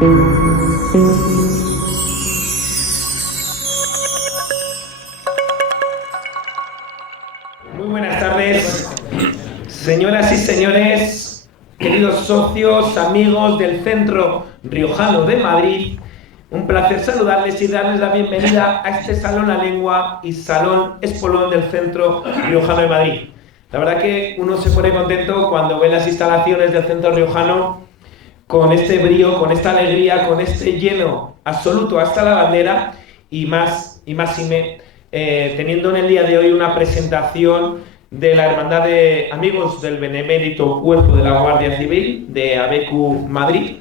Muy buenas tardes, señoras y señores, queridos socios, amigos del Centro Riojano de Madrid. Un placer saludarles y darles la bienvenida a este Salón La Lengua y Salón Espolón del Centro Riojano de Madrid. La verdad que uno se pone contento cuando ve las instalaciones del Centro Riojano con este brío, con esta alegría, con este lleno absoluto hasta la bandera y teniendo en el día de hoy una presentación de la Hermandad de Amigos del Benemérito Cuerpo de la Guardia Civil de ABECU Madrid,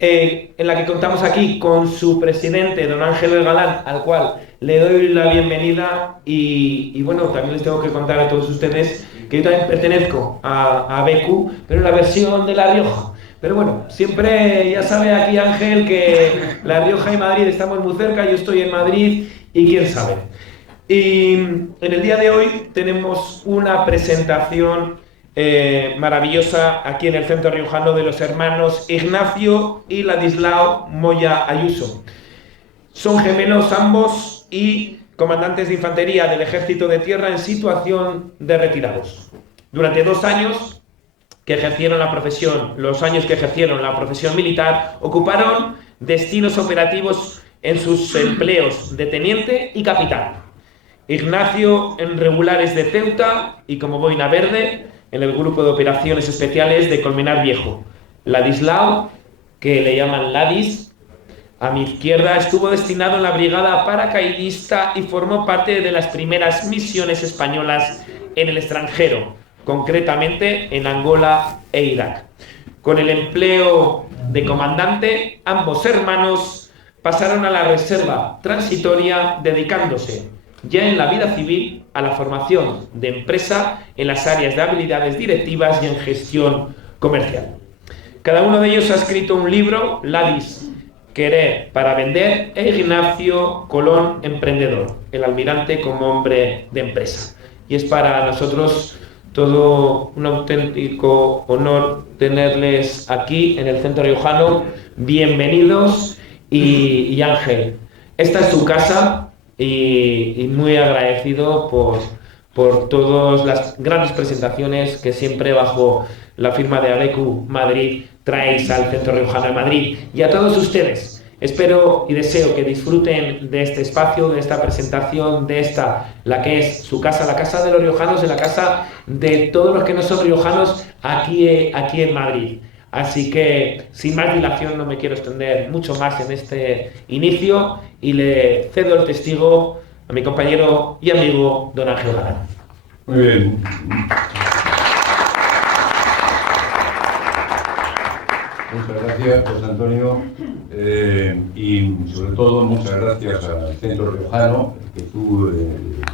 en la que contamos aquí con su presidente, don Ángel Galán, al cual le doy la bienvenida y bueno, también les tengo que contar a todos ustedes que yo también pertenezco a ABECU, pero en la versión de La Rioja. Pero bueno, siempre ya sabe aquí Ángel que La Rioja y Madrid estamos muy cerca, yo estoy en Madrid y quién sabe. Y en el día de hoy tenemos una presentación maravillosa aquí en el Centro Riojano de los hermanos Ignacio y Ladislao Moya Ayuso. Son gemelos ambos y comandantes de infantería del Ejército de Tierra en situación de retirados. Durante los años que ejercieron la profesión militar, ocuparon destinos operativos en sus empleos de teniente y capitán. Ignacio en regulares de Ceuta y como boina verde en el grupo de operaciones especiales de Colmenar Viejo. Ladislao, que le llaman Ladis, a mi izquierda, estuvo destinado en la brigada paracaidista y formó parte de las primeras misiones españolas en el extranjero, concretamente en Angola e Irak. Con el empleo de comandante, ambos hermanos pasaron a la reserva transitoria, dedicándose ya en la vida civil a la formación de empresa en las áreas de habilidades directivas y en gestión comercial. Cada uno de ellos ha escrito un libro, Ladis, Querer para vender, e Ignacio Colón, Emprendedor, el almirante como hombre de empresa. Y es para nosotros todo un auténtico honor tenerles aquí en el Centro Riojano. Bienvenidos y Ángel, esta es tu casa. Y muy agradecido por todas las grandes presentaciones que siempre bajo la firma de ABECU Madrid traéis al Centro Riojano de Madrid. Y a todos ustedes, espero y deseo que disfruten de este espacio, de esta presentación, de la que es su casa, la casa de los riojanos, de la casa de todos los que no son riojanos aquí en Madrid. Así que, sin más dilación, no me quiero extender mucho más en este inicio y le cedo el testigo a mi compañero y amigo don Ángel Galán. Muy bien. Muchas gracias, José Antonio, y sobre todo muchas gracias al Centro Riojano, que tú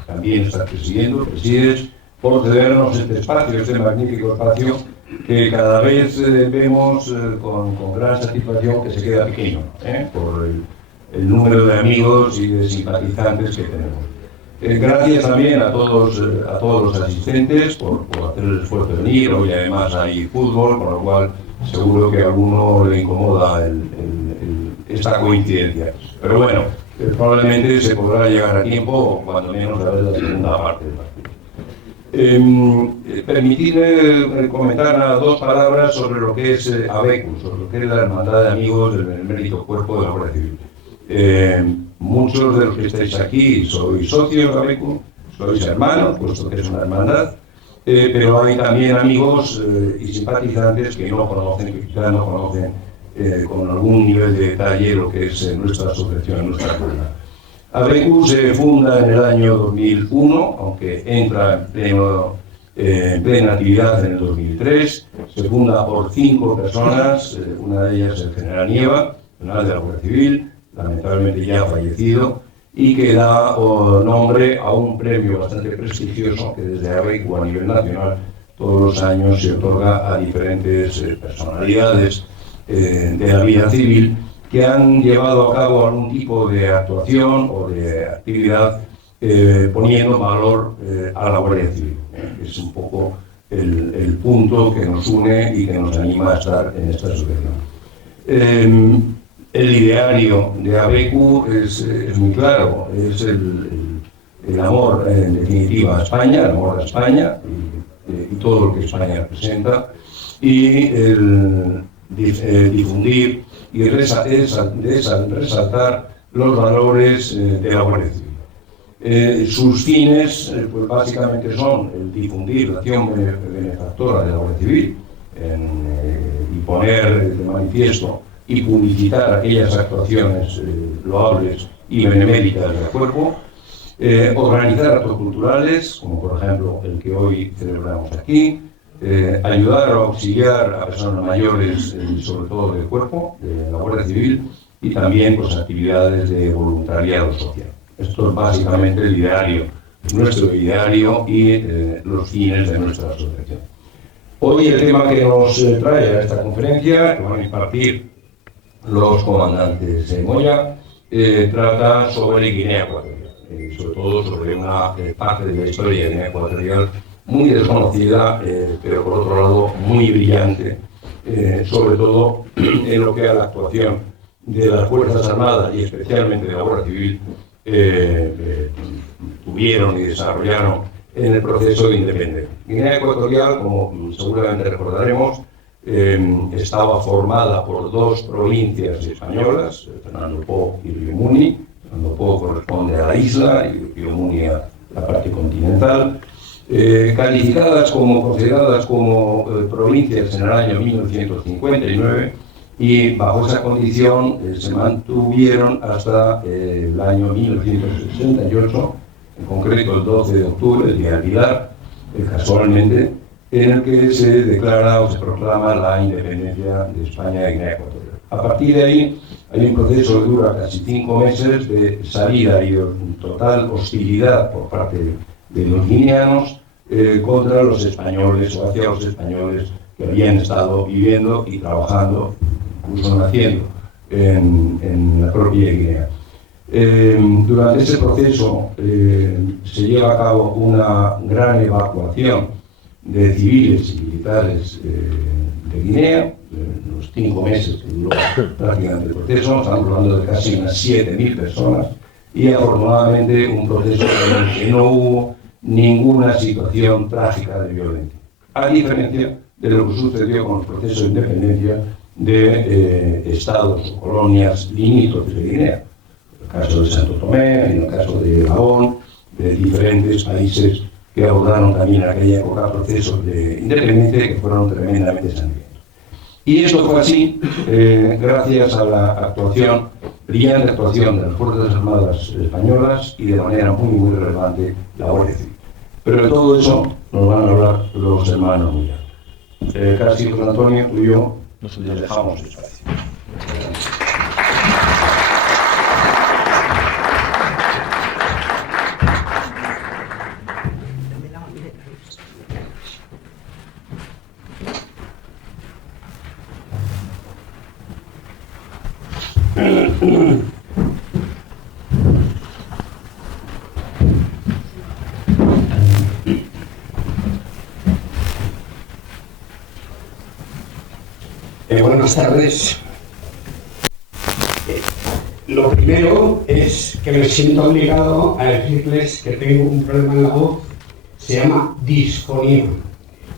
también estás presides, por cedernos este espacio, este magnífico espacio, que cada vez vemos con gran satisfacción que se queda pequeño, por el número de amigos y de simpatizantes que tenemos. Gracias también a todos los asistentes por hacer el esfuerzo de venir. Hoy además hay fútbol, con lo cual seguro que a alguno le incomoda esta coincidencia. Pero bueno, probablemente se podrá llegar a tiempo, o cuando menos a ver la segunda parte del partido. Permitidme comentar dos palabras sobre lo que es ABECU, sobre lo que es la Hermandad de Amigos del Benemérito Cuerpo de la Guardia Civil. Muchos de los que estáis aquí sois socios de ABECU, sois hermanos, puesto que es una hermandad, pero hay también amigos y simpatizantes que no conocen, que quizás no conocen con algún nivel de detalle lo que es nuestra asociación, nuestra hermandad. ABECU se funda en el año 2001, aunque entra en plena actividad en el 2003. Se funda por 5 personas, una de ellas el general Nieva, general de la Guardia Civil, lamentablemente ya fallecido, y que da nombre a un premio bastante prestigioso que desde ABECU a nivel nacional todos los años se otorga a diferentes personalidades de la vida civil que han llevado a cabo algún tipo de actuación o de actividad poniendo valor a la Guardia Civil. Es un poco el punto que nos une y que nos anima a estar en esta asociación. El ideario de ABECU es muy claro, es el amor, en definitiva, a España, el amor a España y todo lo que España representa, y el difundir y resaltar los valores de la Guardia Civil. Sus fines, pues básicamente son el difundir la acción benefactora de la Guardia Civil y poner de manifiesto y publicitar aquellas actuaciones loables y beneméritas del cuerpo, organizar actos culturales, como por ejemplo el que hoy celebramos aquí, ayudar o auxiliar a personas mayores, sobre todo del cuerpo, de la Guardia Civil, y también pues, actividades de voluntariado social. Esto es básicamente el ideario, nuestro ideario y los fines de nuestra asociación. Hoy el tema que nos trae a esta conferencia, que van a impartir los comandantes Moya, trata sobre Guinea Ecuatorial, sobre todo sobre una parte de la historia de Guinea Ecuatorial muy desconocida, pero por otro lado muy brillante, sobre todo en lo que a la actuación de las Fuerzas Armadas y especialmente de la Guardia Civil tuvieron y desarrollaron en el proceso de independencia. Guinea Ecuatorial, como seguramente recordaremos, estaba formada por dos provincias españolas, Fernando Poo y Río Muni. Fernando Poo corresponde a la isla y Río Muni a la parte continental, consideradas como provincias en el año 1959, y bajo esa condición se mantuvieron hasta el año 1968, en concreto el 12 de octubre, el día de Pilar, casualmente, en el que se declara o se proclama la independencia de España de Guinea Ecuatorial. A partir de ahí hay un proceso que dura casi 5 meses de salida y total hostilidad por parte de los guineanos contra los españoles o hacia los españoles que habían estado viviendo y trabajando, incluso naciendo en la propia Guinea. Durante ese proceso se lleva a cabo una gran evacuación de civiles y militares de Guinea, en los 5 meses que duró prácticamente el proceso. Estamos hablando de casi unas 7.000 personas, y afortunadamente un proceso en el que no hubo ninguna situación trágica de violencia, a diferencia de lo que sucedió con el proceso de independencia de estados o colonias limítrofes de Guinea, en el caso de Santo Tomé, en el caso de Gabón, de diferentes países que abordaron también en aquella época procesos de independencia que fueron tremendamente sangrientos. Y esto fue así gracias a la brillante actuación de las Fuerzas Armadas españolas y de manera muy relevante la Guardia Civil. Pero de todo eso nos van a hablar los hermanos Moya. Casi José Antonio, tú y yo nos dejamos espacio. Buenas tardes. Lo primero es que me siento obligado a decirles que tengo un problema en la voz, se llama disfonía.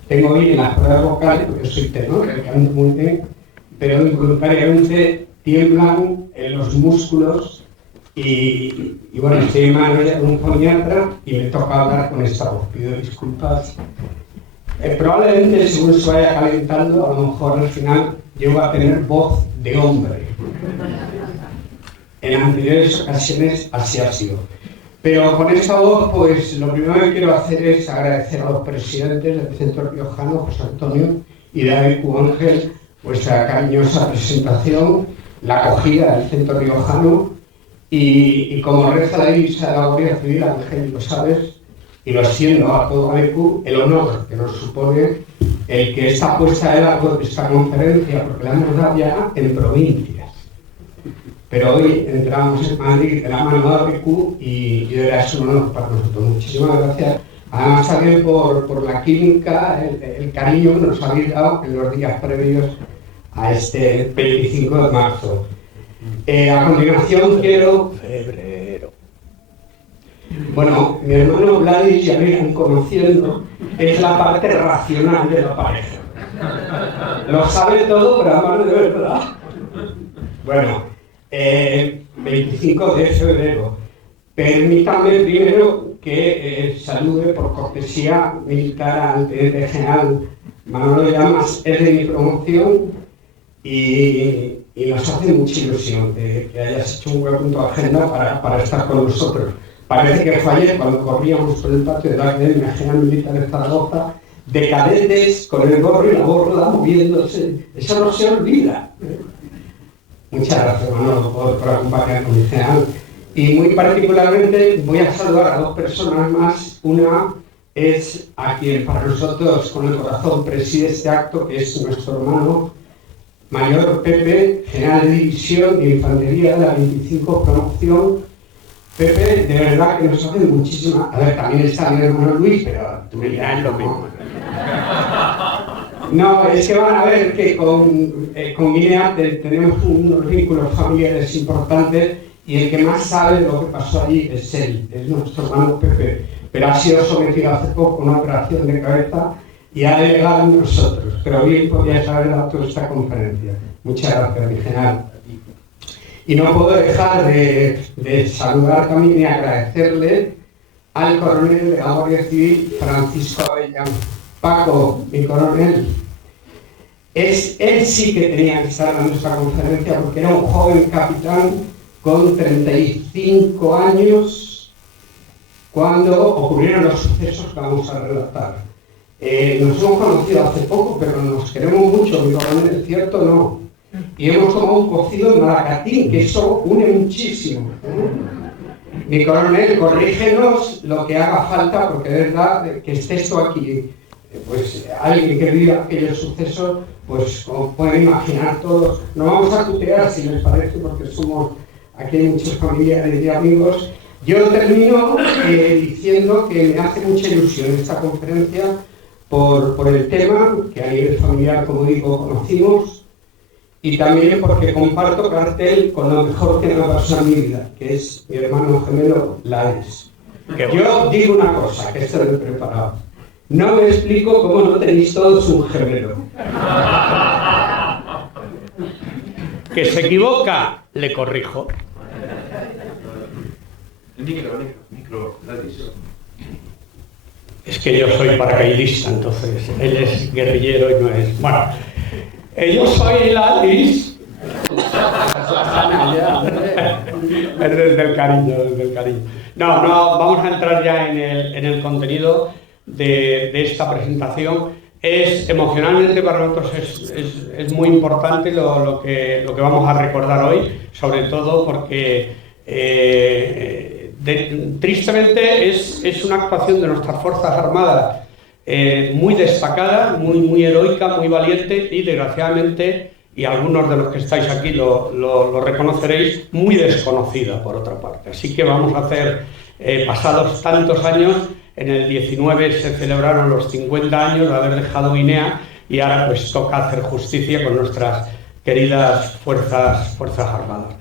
Tengo bien las cuerdas vocales, porque soy tenor, que canto muy bien, pero involuntariamente tiemblan en los músculos y bueno, estoy en manos de un foniatra y me toca hablar con esta voz. Pido disculpas. Probablemente, según se vaya calentando, a lo mejor al final llego a tener voz de hombre. En anteriores ocasiones así ha sido. Pero con esta voz, pues lo primero que quiero hacer es agradecer a los presidentes del Centro Riojano, José Antonio y David Ángel, vuestra cariñosa presentación, la acogida del Centro Riojano y como reza la divisa de la Guardia Civil, Ángel, lo sabes, y lo siento a todo ABECU, el honor que nos supone el que esta puesta de largo de esta conferencia, porque la hemos dado ya en provincias. Pero hoy entramos en Madrid de la mano de ABECU y de verdad es un honor para nosotros. Muchísimas gracias. Además también por la química, el cariño que nos habéis dado en los días previos a este 25 de marzo. A continuación quiero... Febrero. Bueno, mi hermano Gladys, ya me irán conociendo, es la parte racional de la pareja. Lo sabe todo, pero amar de verdad. Bueno, 25 de febrero. Permítame primero que salude por cortesía militar al teniente general Manolo Llamas, es de mi promoción y nos hace mucha ilusión que hayas hecho un buen punto de agenda para estar con nosotros. Parece que fue ayer cuando corríamos por el patio de la Academia General Militar de Zaragoza, de cadetes con el gorro y la borla moviéndose. Eso no se olvida. Muchas gracias, Manolo, por acompañar con mi general. Y muy particularmente voy a saludar a dos personas más. Una es a quien para nosotros con el corazón preside este acto, que es nuestro hermano mayor Pepe, general de división de infantería de la 25 promoción. Pepe, de verdad que nos hace muchísima... A ver, también está mi hermano Luis, pero tú me dirás lo mismo. No, es que van a ver que con Guinea tenemos unos vínculos familiares importantes y el que más sabe lo que pasó allí es él, es nuestro hermano Pepe, pero ha sido sometido hace poco a una operación de cabeza y ha delegado en nosotros, pero bien podíais haber dado toda esta conferencia. Muchas gracias, mi general. Y no puedo dejar de saludar también y agradecerle al coronel de la Guardia Civil, Francisco Avellán. Paco, mi coronel, él sí que tenía que estar en nuestra conferencia porque era un joven capitán con 35 años cuando ocurrieron los sucesos que vamos a relatar. Nos hemos conocido hace poco, pero nos queremos mucho, mi coronel, ¿cierto o no? Y hemos tomado un cocido en Malacatín, que eso une muchísimo. Mi coronel, corrígenos lo que haga falta, porque es verdad que esté esto aquí. Pues alguien que viva aquellos sucesos, pues como pueden imaginar todos, nos vamos a tutear si les parece, porque somos aquí hay muchos familiares y amigos. Yo termino diciendo que me hace mucha ilusión esta conferencia por el tema, que a nivel familiar, como digo, conocimos, y también porque comparto cartel con lo mejor que me ha pasado en mi vida, que es mi hermano gemelo, Lares. Yo digo una cosa, que esto lo he preparado. No me explico cómo no tenéis todos un gemelo. Que se equivoca, le corrijo. Micro, Gladys. Es que yo soy paracaidista, entonces él es guerrillero y no es... Bueno, yo soy Gladys. Es desde el cariño, No, vamos a entrar ya en el contenido de esta presentación. Emocionalmente para nosotros es muy importante lo que vamos a recordar hoy, sobre todo porque tristemente es una actuación de nuestras Fuerzas Armadas muy destacada, muy heroica, muy valiente y desgraciadamente, y algunos de los que estáis aquí lo reconoceréis, muy desconocida por otra parte. Así que vamos a hacer, pasados tantos años, en el 19 se celebraron los 50 años de haber dejado Guinea y ahora pues toca hacer justicia con nuestras queridas Fuerzas Armadas.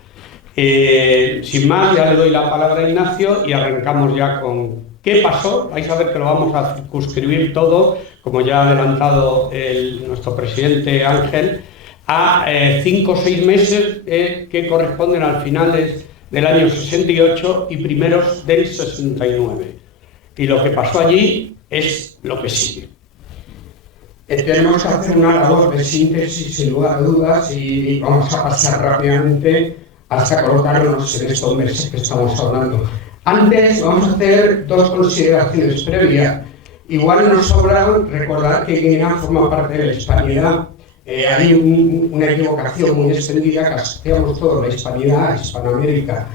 Sin más, ya le doy la palabra a Ignacio y arrancamos ya con qué pasó. Vais a ver que lo vamos a circunscribir todo, como ya ha adelantado nuestro presidente Ángel, a 5 o 6 meses que corresponden al finales del año 68 y primeros del 69. Y lo que pasó allí es lo que sigue. Tenemos que hacer una labor de síntesis sin lugar a dudas y vamos a pasar rápidamente hasta colocarnos en estos meses que estamos hablando. Antes vamos a hacer dos consideraciones previas. Igual nos sobra recordar que Guinea forma parte de la hispanidad. Hay una equivocación muy extendida que asociamos todo la hispanidad a Hispanoamérica.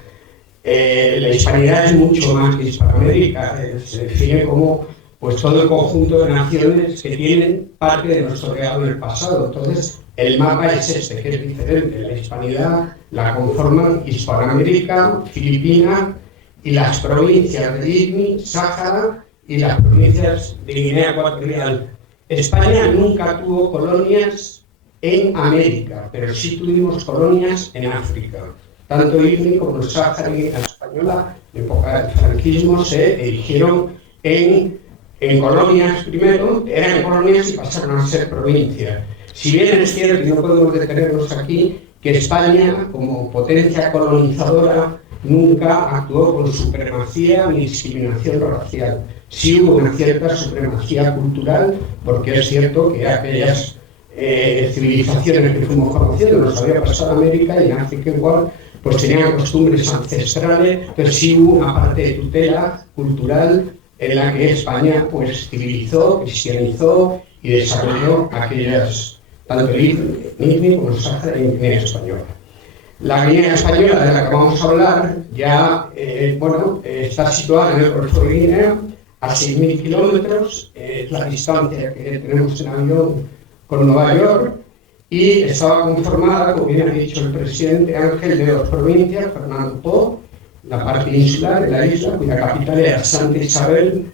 La hispanidad es mucho más que Hispanoamérica. Se define como pues, todo el conjunto de naciones que tienen parte de nuestro legado en el pasado. Entonces, el mapa es este, que es diferente. La hispanidad la conforman Hispanoamérica, Filipinas y las provincias de Igni, Sáhara y las provincias de Guinea Ecuatorial. España nunca tuvo colonias en América, pero sí tuvimos colonias en África. Tanto IFNI como el Sáhara y la española, en época del franquismo, se erigieron en colonias primero, eran colonias y pasaron a ser provincias. Si bien es cierto, y no podemos detenernos aquí, que España, como potencia colonizadora, nunca actuó con supremacía ni discriminación racial. Sí hubo una cierta supremacía cultural, porque es cierto que aquellas civilizaciones que fuimos conociendo, nos había pasado en América y en África igual, pues tenían costumbres ancestrales, pero sí hubo una parte de tutela cultural en la que España pues civilizó, cristianizó y desarrolló aquellas, tanto el IFNI como el Sáhara y Guinea Española. La Guinea Española, de la que vamos a hablar, ya está situada en el Golfo de Guinea, a 6.000 kilómetros, es la distancia que tenemos en avión con Nueva York, y estaba conformada, como bien ha dicho el presidente Ángel, de dos provincias, Fernando Poo, la parte insular de la isla, cuya capital era Santa Isabel,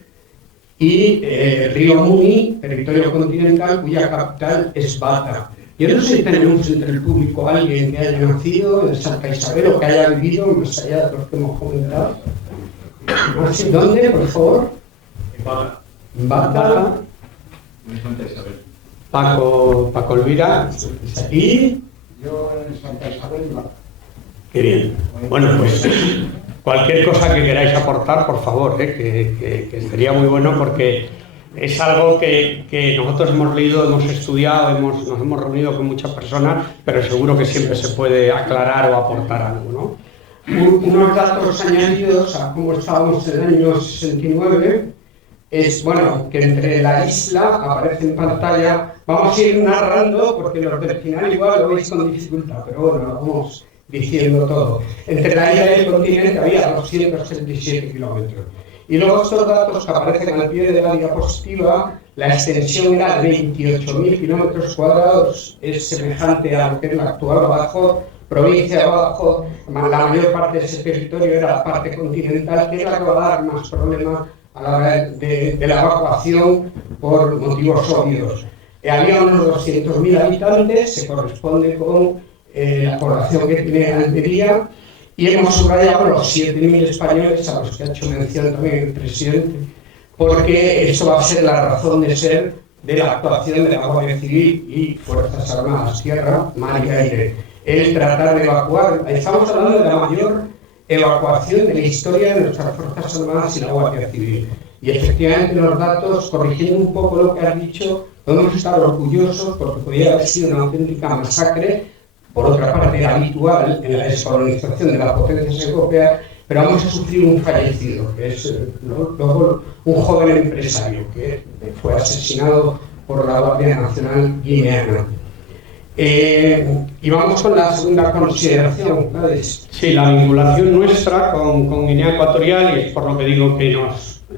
y Río Muni, territorio continental, cuya capital es Bata. Yo no sé si tenemos entre el público alguien que haya nacido en Santa Isabel o que haya vivido más allá de los que hemos comentado. ¿Dónde, por favor? En Bata. En Bata. En Santa Isabel. Paco Elvira. ¿Y? Yo en Santa Isabel. Qué bien. Bueno, pues cualquier cosa que queráis aportar, por favor, que sería muy bueno, porque es algo que nosotros hemos leído, hemos estudiado, nos hemos reunido con muchas personas, pero seguro que siempre se puede aclarar o aportar algo, ¿no? Unos datos añadidos a cómo estábamos en el año 69 es, que entre la isla, aparece en pantalla, vamos a ir narrando porque los del final igual lo veis con dificultad, pero bueno, lo vamos diciendo todo. Entre la isla y el continente había 237 kilómetros. Y luego estos datos que aparecen al pie de la diapositiva, la extensión era de 28.000 kilómetros cuadrados, es semejante a lo que es la actual Badajoz, provincia de Badajoz. La mayor parte de ese territorio era la parte continental, que es la que va a dar más problemas a la hora de la evacuación por motivos obvios. Había unos 200.000 habitantes, se corresponde con la población que tiene Almería, y hemos subrayado los 7.000 españoles a los que ha hecho mención también el presidente, porque eso va a ser la razón de ser de la actuación de la Guardia Civil y Fuerzas Armadas, tierra, mar y aire. El tratar de evacuar, estamos hablando de la mayor evacuación de la historia de nuestras Fuerzas Armadas y la Guardia Civil. Y efectivamente los datos, corrigiendo un poco lo que has dicho, podemos estar orgullosos porque podría haber sido una auténtica masacre. Por otra parte, habitual en la descolonización de las potencias europeas, pero vamos a sufrir un fallecido, que es un joven empresario que fue asesinado por la Guardia Nacional guineana. Y vamos con la segunda consideración, ¿sabes? Sí, la vinculación nuestra con Guinea Ecuatorial, y es por lo que digo que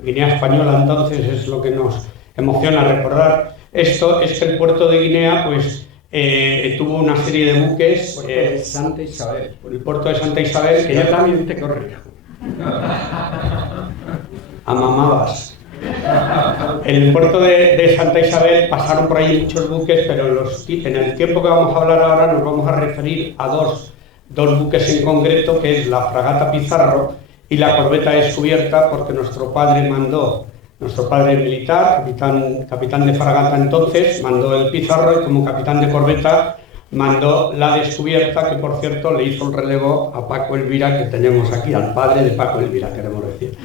Guinea Española entonces es lo que nos emociona recordar esto, es que el puerto de Guinea, pues, tuvo una serie de buques. Santa Isabel. Por el puerto de Santa Isabel, que yo también te corrijo. Amamabas. En el puerto de Santa Isabel pasaron por ahí muchos buques, pero en el tiempo que vamos a hablar ahora nos vamos a referir a dos buques en concreto, que es la fragata Pizarro y la corbeta Descubierta, porque nuestro padre militar, capitán de fragata entonces, mandó el Pizarro, y como capitán de corbeta mandó la Descubierta, que por cierto le hizo el relevo a Paco Elvira, que tenemos aquí, al padre de Paco Elvira, queremos decir.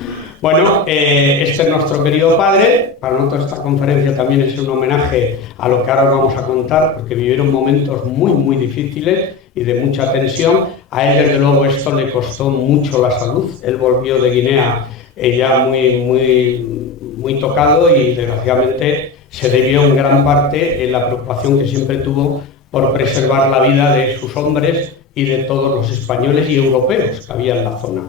Bueno, este es nuestro querido padre. Para nosotros esta conferencia también es un homenaje a lo que ahora vamos a contar, porque vivieron momentos muy, muy difíciles y de mucha tensión. A él, desde luego, esto le costó mucho la salud. Él volvió de Guinea ya muy tocado, y desgraciadamente se debió en gran parte en la preocupación que siempre tuvo por preservar la vida de sus hombres y de todos los españoles y europeos que había en la zona.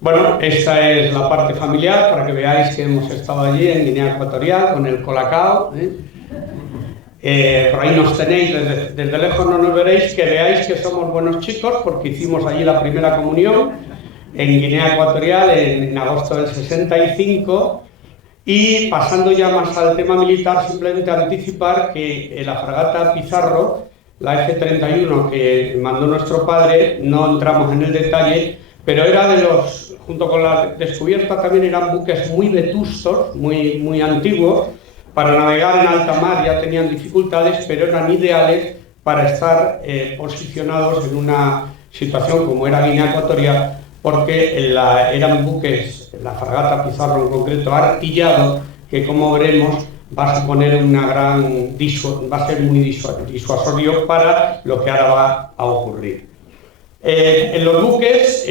Bueno, esta es la parte familiar, para que veáis que hemos estado allí en Guinea Ecuatorial con el Colacao. Por ahí nos tenéis, desde lejos no nos veréis, que veáis que somos buenos chicos, porque hicimos allí la primera comunión en Guinea Ecuatorial en agosto del 65. Y pasando ya más al tema militar, simplemente anticipar que la fragata Pizarro la F-31 que mandó nuestro padre, no entramos en el detalle, pero era de los, junto con la descubierta también eran buques muy vetustos, muy antiguos, para navegar en alta mar ya tenían dificultades, pero eran ideales para estar posicionados en una situación como era Guinea Ecuatorial, porque eran buques, la fragata Pizarro en concreto, artillados, que como veremos va a suponer una gran va a ser muy disuasorio para lo que ahora va a ocurrir. En los buques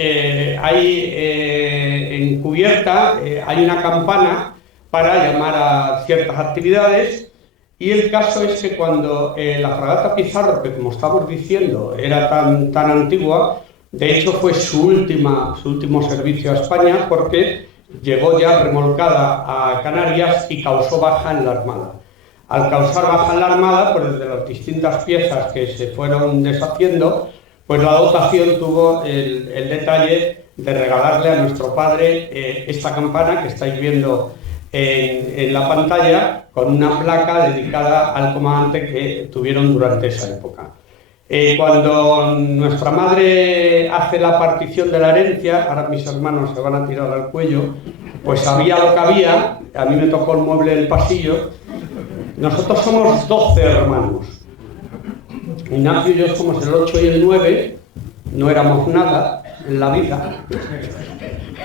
hay en cubierta hay una campana para llamar a ciertas actividades, y el caso es que cuando la fragata Pizarro, que como estamos diciendo era tan antigua, de hecho fue su último servicio a España, porque llegó ya remolcada a Canarias y causó baja en la Armada. Al causar baja en la Armada, pues desde las distintas piezas que se fueron deshaciendo, pues la dotación tuvo el detalle de regalarle a nuestro padre esta campana que estáis viendo en la pantalla, con una placa dedicada al comandante que tuvieron durante esa época. Cuando nuestra madre hace la partición de la herencia, ahora mis hermanos se van a tirar al cuello, pues había lo que había, a mí me tocó el mueble del pasillo. Nosotros somos 12 hermanos. Ignacio y yo somos el 8 y el 9, no éramos nada en la vida,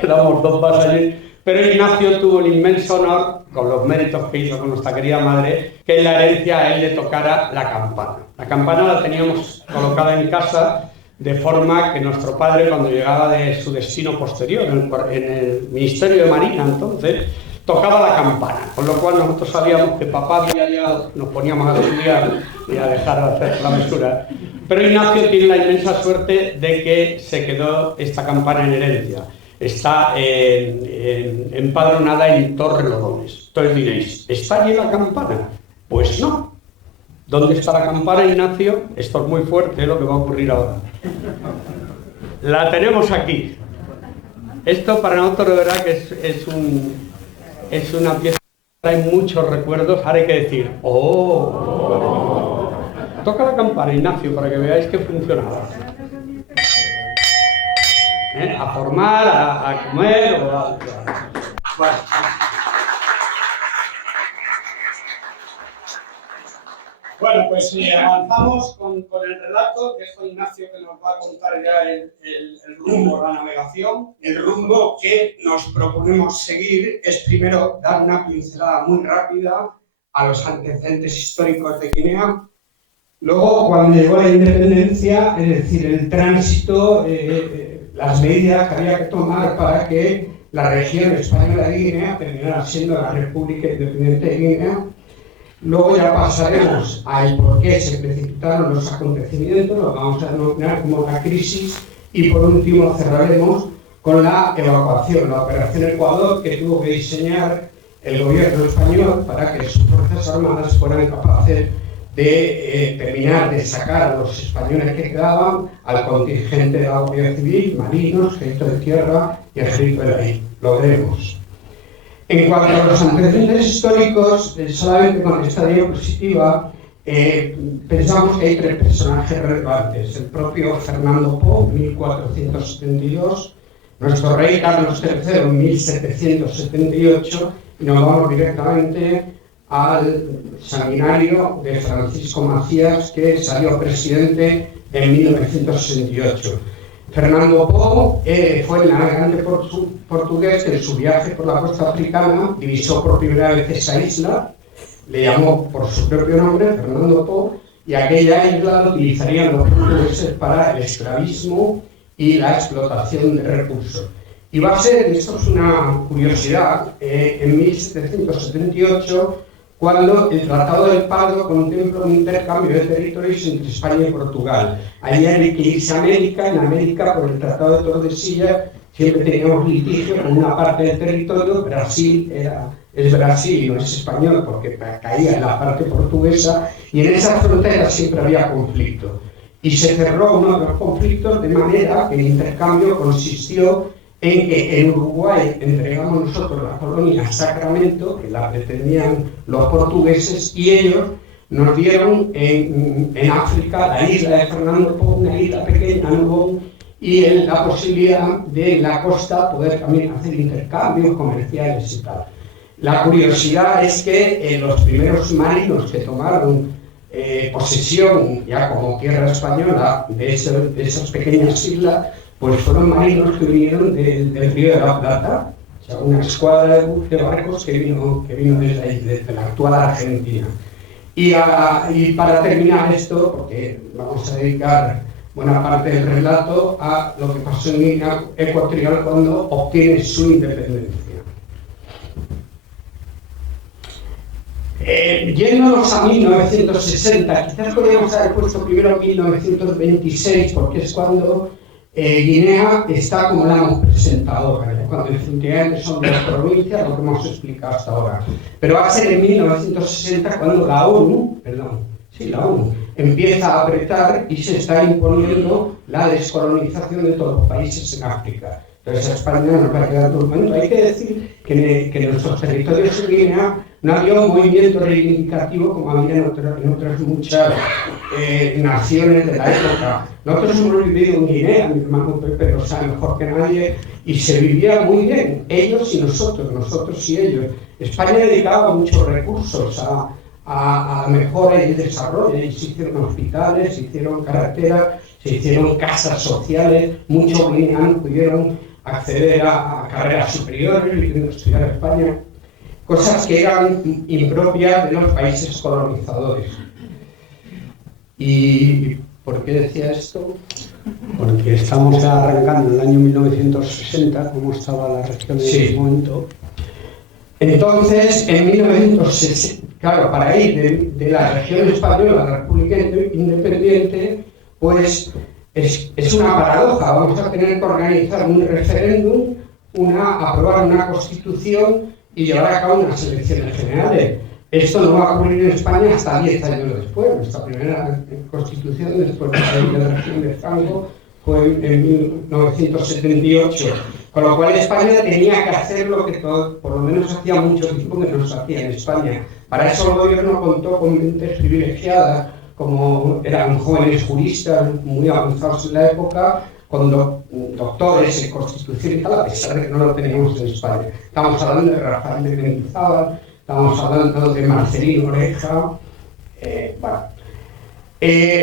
éramos dos vasallos, pero Ignacio tuvo el inmenso honor, con los méritos que hizo con nuestra querida madre, que en la herencia a él le tocara la campana. La campana la teníamos colocada en casa, de forma que nuestro padre, cuando llegaba de su destino posterior, en el Ministerio de Marina entonces, tocaba la campana, con lo cual nosotros sabíamos que papá había llegado, nos poníamos a estudiar y a dejar de hacer la mesura. Pero Ignacio tiene la inmensa suerte de que se quedó esta campana en herencia. Está empadronada en Torrelodones. Entonces diréis, ¿está allí la campana? Pues no. ¿Dónde está la campana, Ignacio? Esto es muy fuerte, lo que va a ocurrir ahora. La tenemos aquí. Esto para nosotros de verdad que es una pieza que trae muchos recuerdos. Ahora hay que decir, ¡oh! Toca la campana, Ignacio, para que veáis que funcionaba. A formar, a comer o a... Bueno. Bueno, pues avanzamos con el relato. Dejo a Ignacio que nos va a contar ya el rumbo, la navegación. El rumbo que nos proponemos seguir es primero dar una pincelada muy rápida a los antecedentes históricos de Guinea. Luego, cuando llegó la independencia, es decir, el tránsito, las medidas que había que tomar para que la región española de Guinea terminara siendo la República Independiente de Guinea. Luego ya pasaremos al por qué se precipitaron los acontecimientos, lo vamos a denominar como la crisis, y por último cerraremos con la evacuación, la Operación Ecuador, que tuvo que diseñar el gobierno español para que sus fuerzas armadas fueran capaces de terminar de sacar a los españoles que quedaban, al contingente de la Guardia Civil, marinos, ejército de tierra y ejército de aire. Lo veremos. En cuanto a los antecedentes históricos, solamente con esta diapositiva pensamos que hay tres personajes relevantes. El propio Fernando Po, 1472, nuestro rey Carlos III, 1778, y nos vamos directamente al sanguinario de Francisco Macías, que salió presidente en 1968. Fernando Po fue el navegante portugués que en su viaje por la costa africana divisó por primera vez esa isla, le llamó por su propio nombre, Fernando Po, y aquella isla la utilizarían los portugueses para el esclavismo y la explotación de recursos. Y va a ser, esto es una curiosidad, en 1778, cuando el Tratado del Pardo contempla un intercambio de territorios entre España y Portugal. Allá en América, por el Tratado de Tordesillas, siempre teníamos litigio con una parte del territorio. Brasil es Brasil y no es español porque caía en la parte portuguesa, y en esa frontera siempre había conflicto. Y se cerró uno de los conflictos de manera que el intercambio consistió en que en Uruguay entregamos nosotros la colonia Sacramento, que la pretendían los portugueses, y ellos nos dieron en África la isla de Fernando Po, una isla pequeña, Nubón, y la posibilidad de en la costa poder también hacer intercambios comerciales y tal. La curiosidad es que los primeros marinos que tomaron posesión ya como tierra española de esas pequeñas islas, pues fueron marinos que vinieron del Río de la Plata, o sea, una escuadra de barcos que vino desde la actual Argentina. Y para terminar esto, porque vamos a dedicar buena parte del relato a lo que pasó en Guinea Ecuatorial cuando obtiene su independencia. Yéndonos a 1960, quizás podríamos haber puesto primero 1926, porque es cuando Guinea está como la hemos presentado, cuando efectivamente son dos provincias, lo que hemos explicado hasta ahora. Pero va a ser en 1960 cuando la ONU empieza a apretar y se está imponiendo la descolonización de todos los países en África. Entonces a España nos va a quedar todo el momento. Hay que decir que en nuestros territorios en Guinea no había un movimiento reivindicativo como había en otras muchas naciones de la época. Nosotros hemos vivido en Guinea, mi hermano Pepe lo sabe mejor que nadie, y se vivía muy bien, ellos y nosotros y ellos. España dedicaba muchos recursos a mejora y desarrollo, y se hicieron hospitales, se hicieron carreteras, se hicieron casas sociales, muchos guineanos pudieron acceder a carreras superiores, vinieron a estudiar en España, cosas que eran impropias de los países colonizadores. ¿Y por qué decía esto? Porque estamos arrancando en el año 1960, cómo estaba la región en ese momento. Entonces, en 1960, claro, para ir de la región española a la República Independiente, pues es una paradoja. Vamos a tener que organizar un referéndum, aprobar una constitución y llevar a cabo unas elecciones generales. Esto no va a ocurrir en España hasta 10 años después. Nuestra primera constitución, después de la región de Franco, fue en 1978. Con lo cual España tenía que hacer lo que por lo menos hacía mucho tiempo que no se hacía en España. Para eso el gobierno contó con mentes privilegiadas, como eran jóvenes juristas muy avanzados en la época, con doctores en Constitución y tal, a pesar de que no lo teníamos en España. Estamos hablando de Rafael de Mendizábal, estamos hablando de Marcelino Oreja.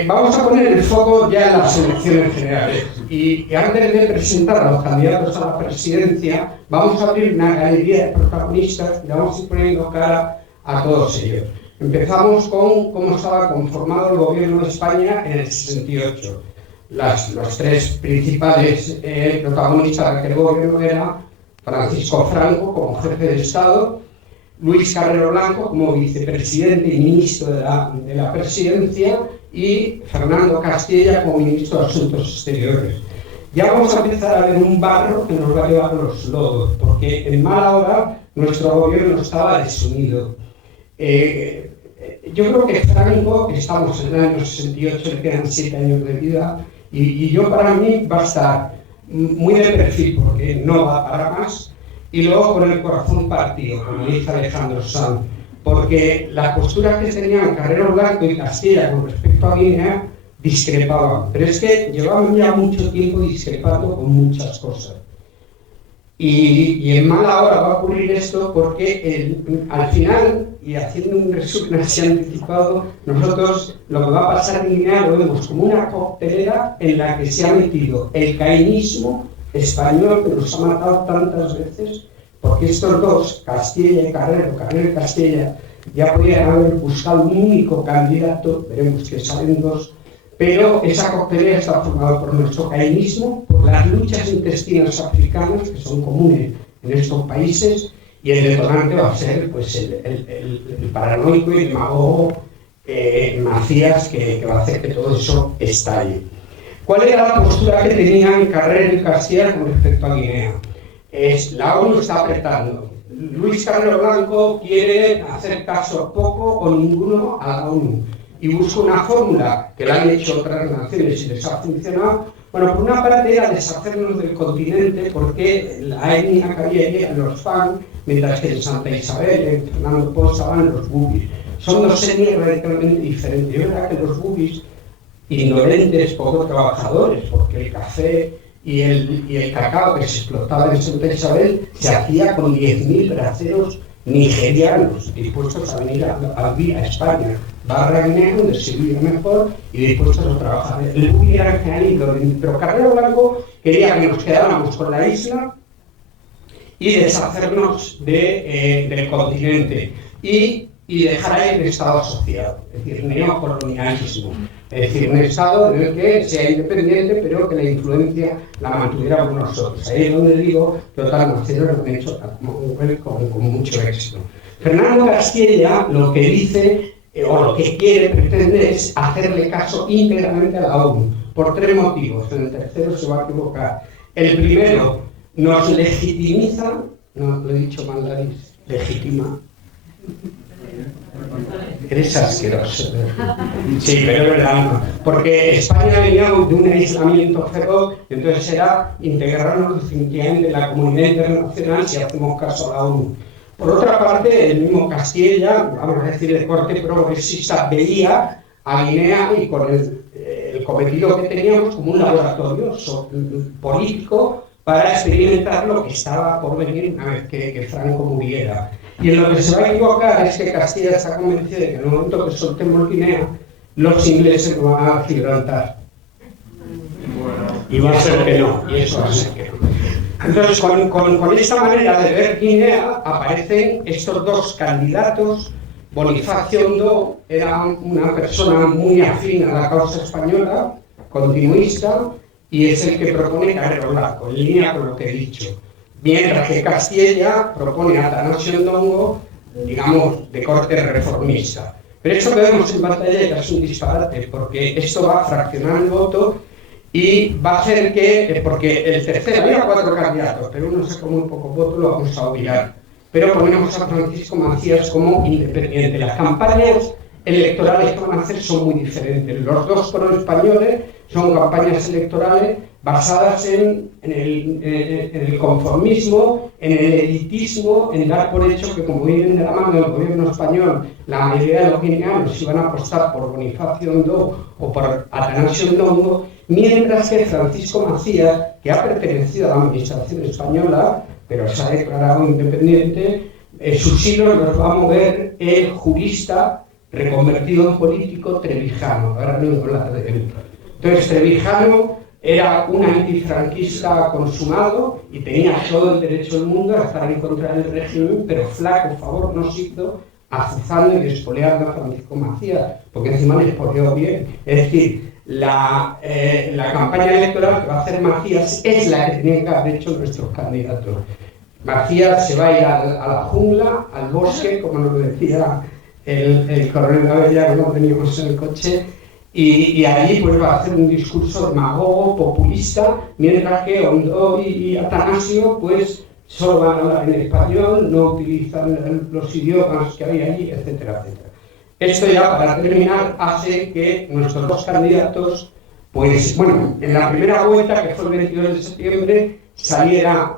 Vamos a poner el foco ya en las elecciones generales. Y antes de presentar a los candidatos a la presidencia, vamos a abrir una galería de protagonistas y vamos a ir poniendo cara a todos ellos. Empezamos con cómo estaba conformado el gobierno de España en el 68. Los tres principales protagonistas de aquel gobierno eran Francisco Franco como jefe de Estado, Luis Carrero Blanco como vicepresidente y ministro de la presidencia y Fernando Castilla como ministro de Asuntos Exteriores. Ya vamos a empezar a ver un barro que nos va a llevar los lodos, porque en mala hora nuestro gobierno estaba desunido. Yo creo que Franco, estamos en el año 68, le quedan 7 años de vida, y yo para mí va a estar muy de perfil porque no va para más, y luego con el corazón partido, como dice Alejandro Sanz, porque la postura que tenían Carrero Blanco y Castilla con respecto a Guinea discrepaban, pero es que llevaban ya mucho tiempo discrepando con muchas cosas. Y en mala hora va a ocurrir esto porque al final, y haciendo un resumen así anticipado, nosotros lo que va a pasar en Guinea lo vemos como una coctelera en la que se ha metido el caínismo español que nos ha matado tantas veces, porque estos dos, Castilla y Carrero y Castilla, ya podían haber buscado un único candidato, veremos que salen dos, pero esa coctelera está formada por nuestro caínismo, por las luchas intestinas africanas que son comunes en estos países, y el detonante va a ser pues, el paranoico y demagogo Macías que va a hacer que todo eso estalle. ¿Cuál era la postura que tenían Carrero y Castilla con respecto a Guinea? La ONU está apretando. Luis Carrero Blanco quiere hacer caso poco o ninguno a la ONU y busca una fórmula que la han hecho otras naciones y les ha funcionado. Bueno, por una parte era deshacernos del continente porque la etnia que había allí eran los Fang, mientras que en Santa Isabel, en Fernando Po, estaban los Bubis. son dos etnias radicalmente diferentes. Es verdad que los bubis, indolentes, poco trabajadores, porque el café y el cacao que se explotaba en Santa Isabel se hacía con 10.000 braceros nigerianos dispuestos a venir a España, barra Guinea, donde se vivía mejor y dispuestos a trabajar. El bubi era general, pero Carrero Blanco quería que nos quedáramos con la isla y deshacernos del continente y dejar ahí el Estado asociado, es decir, neocolonialismo, es decir, un Estado en el que sea independiente pero que la influencia la mantuviéramos nosotros. Ahí es donde digo que Otal Macero lo han hecho con mucho éxito. Fernando Castilla lo que dice, o lo que quiere, pretende es hacerle caso íntegramente a la ONU, por tres motivos. En el tercero se va a equivocar. El primero, nos legitimiza, no lo he dicho mal, David, legitima. Eres asqueroso. Sí, pero es verdad, porque España venía de un aislamiento feroz, entonces era integrarnos definitivamente en la comunidad internacional si hacemos caso a la ONU. Por otra parte, el mismo Castilla, vamos a decir de corte progresista, veía a Guinea y con el cometido que teníamos como un laboratorio político para experimentar lo que estaba por venir una vez que Franco muriera. Y en lo que se va a equivocar es que Castilla está convencido de que en el momento que soltemos Guinea, los ingleses nos van a Gibraltar. Y va a ser que no, y eso va a ser que no. Entonces, con esta manera de ver Guinea, aparecen estos dos candidatos. Bonifacio Ondó era una persona muy afín a la causa española, continuista, y es el que propone Carrero Blanco, en línea con lo que he dicho. Mientras que Castilla propone a Atanasio Ndongo, digamos, de corte reformista. Pero esto que vemos en pantalla ya es un disparate, porque esto va a fraccionar el voto y va a hacer que, porque el tercero, había 4 candidatos, pero uno sacó muy pocos votos, lo vamos a obviar. Pero ponemos a Francisco Macías como independiente. Las campañas electorales que van a hacer son muy diferentes. Los dos pro-españoles son campañas electorales basadas en el conformismo, en el elitismo, en dar por hecho que como vienen de la mano del gobierno español, la mayoría de los guineanos iban a apostar por Bonifacio Ondó o por Atanasio Ndongo, mientras que Francisco Macías, que ha pertenecido a la administración española, pero se ha declarado independiente, sus hilos los va a mover el jurista reconvertido en político Trevijano. Ahora no voy a hablar de él. Entonces Trevijano era un antifranquista consumado y tenía todo el derecho del mundo a estar en contra del régimen, pero flaco favor nos hizo azuzando y despoleando a Francisco Macías, porque encima le expolió bien. Es decir, la campaña electoral que va a hacer Macías es la que tienen que haber hecho nuestros candidatos. Macías se va a ir a la jungla, al bosque, como nos decía el coronel Abella, que lo teníamos en el coche, y allí pues va a hacer un discurso demagogo, populista, mientras que Ondó y Atanasio pues solo van a hablar en español, no utilizan los idiomas que hay allí, etcétera, etcétera. Esto ya, para terminar, hace que nuestros dos candidatos, pues bueno, en la primera vuelta, que fue el 22 de septiembre, saliera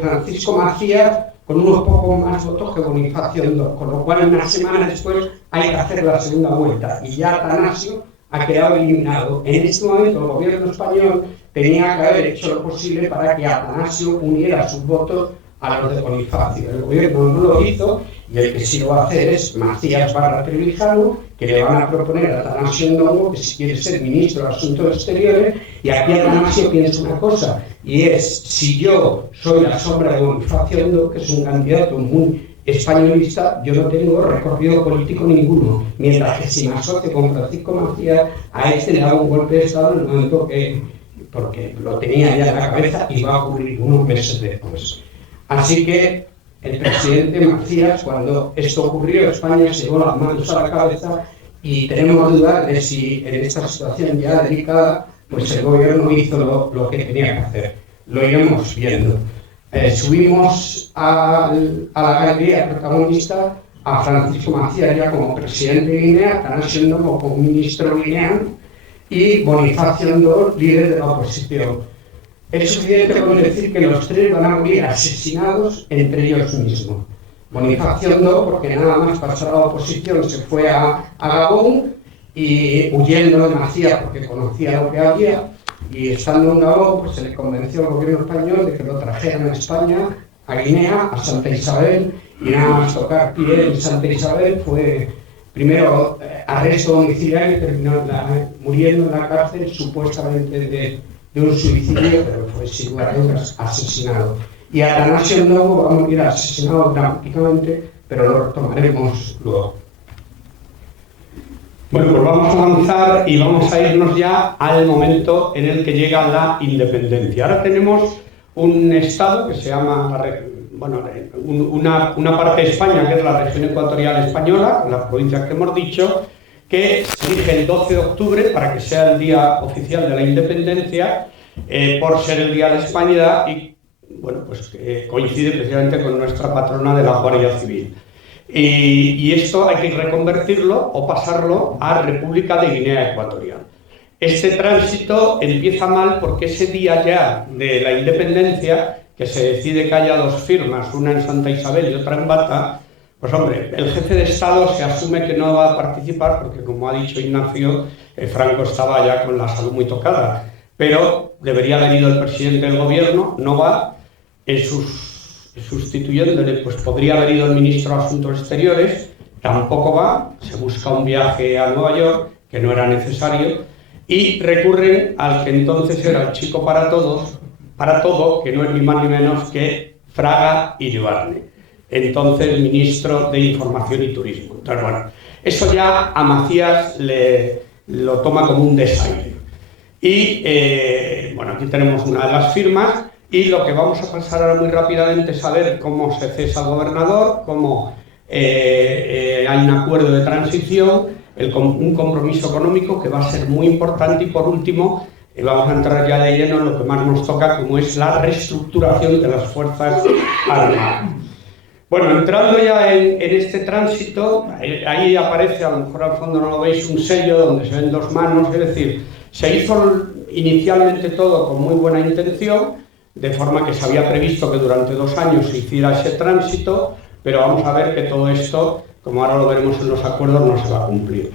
Francisco Macías con unos pocos más votos que Bonifacio Ondó, con lo cual una semana después hay que hacer la segunda vuelta y ya Atanasio ha quedado eliminado. En este momento el gobierno español tenía que haber hecho lo posible para que Atanasio uniera sus votos a los de Bonifacio. El gobierno no lo hizo y el que sí lo va a hacer es Macías barra Trevijano, que le van a proponer a Atanasio Ndongo que si quiere ser ministro de Asuntos Exteriores, y aquí Atanasio piensa una cosa, y es, si yo soy la sombra de Bonifacio Ondó, que es un candidato muy españolista, yo no tengo recorrido político ninguno, mientras que si me asocio con Francisco Macías, a este le hago un golpe de Estado en el momento que, porque lo tenía ya en la cabeza y va a ocurrir unos meses después. Así que el presidente Macías, cuando esto ocurrió, España se llevó las manos a la cabeza y tenemos dudas de si en esta situación ya delicada, pues el gobierno hizo lo que tenía que hacer. Lo iremos viendo. Subimos a la galería protagonista a Francisco Macías ya como presidente de Guinea, Atanasio Ndongo como ministro guineano y Bonifacio Ondó líder de la oposición. Es suficiente con decir que los tres van a morir asesinados entre ellos mismos. Bonifacio porque nada más pasó a la oposición se fue a Gabón y huyendo de Macías porque conocía lo que había, y estando en Gabón pues se le convenció al gobierno español de que lo trajeran a España, a Guinea, a Santa Isabel, y nada más tocar pie en Santa Isabel fue primero arresto domiciliario y terminó muriendo en la cárcel supuestamente de un suicidio, pero fue sin lugar a dudas asesinado. Y Atanasio Ndongo va a morir asesinado dramáticamente, pero lo retomaremos luego. Bueno, pues vamos a avanzar y vamos a irnos ya al momento en el que llega la independencia. Ahora tenemos un estado que se llama, una parte de España, que es la región ecuatorial española, la provincia que hemos dicho, que se elige el 12 de octubre para que sea el día oficial de la independencia, por ser el día de la Hispanidad y bueno, pues coincide precisamente con nuestra patrona de la Guardia Civil. Y esto hay que reconvertirlo o pasarlo a República de Guinea Ecuatorial. Este tránsito empieza mal porque ese día ya de la independencia, que se decide que haya dos firmas, una en Santa Isabel y otra en Bata, pues hombre, el jefe de Estado se asume que no va a participar porque, como ha dicho Ignacio, Franco estaba ya con la salud muy tocada, pero debería haber ido el presidente del gobierno, no va, sustituyéndole, pues podría haber ido el ministro de Asuntos Exteriores, tampoco va, se busca un viaje a Nueva York, que no era necesario, y recurren al que entonces era el chico para todo, que no es ni más ni menos que Fraga Iribarne, entonces ministro de Información y Turismo. Entonces, bueno, eso ya a Macías lo toma como un desaire. Y, bueno, aquí tenemos una de las firmas. Y lo que vamos a pasar ahora muy rápidamente es saber cómo se cesa al gobernador, cómo hay un acuerdo de transición, un compromiso económico que va a ser muy importante, y por último vamos a entrar ya de lleno en lo que más nos toca, como es la reestructuración de las Fuerzas Armadas. Bueno, entrando ya en este tránsito, ahí aparece, a lo mejor al fondo no lo veis, un sello donde se ven dos manos, es decir, se hizo inicialmente todo con muy buena intención, de forma que se había previsto que durante 2 años se hiciera ese tránsito, pero vamos a ver que todo esto, como ahora lo veremos en los acuerdos, no se va a cumplir.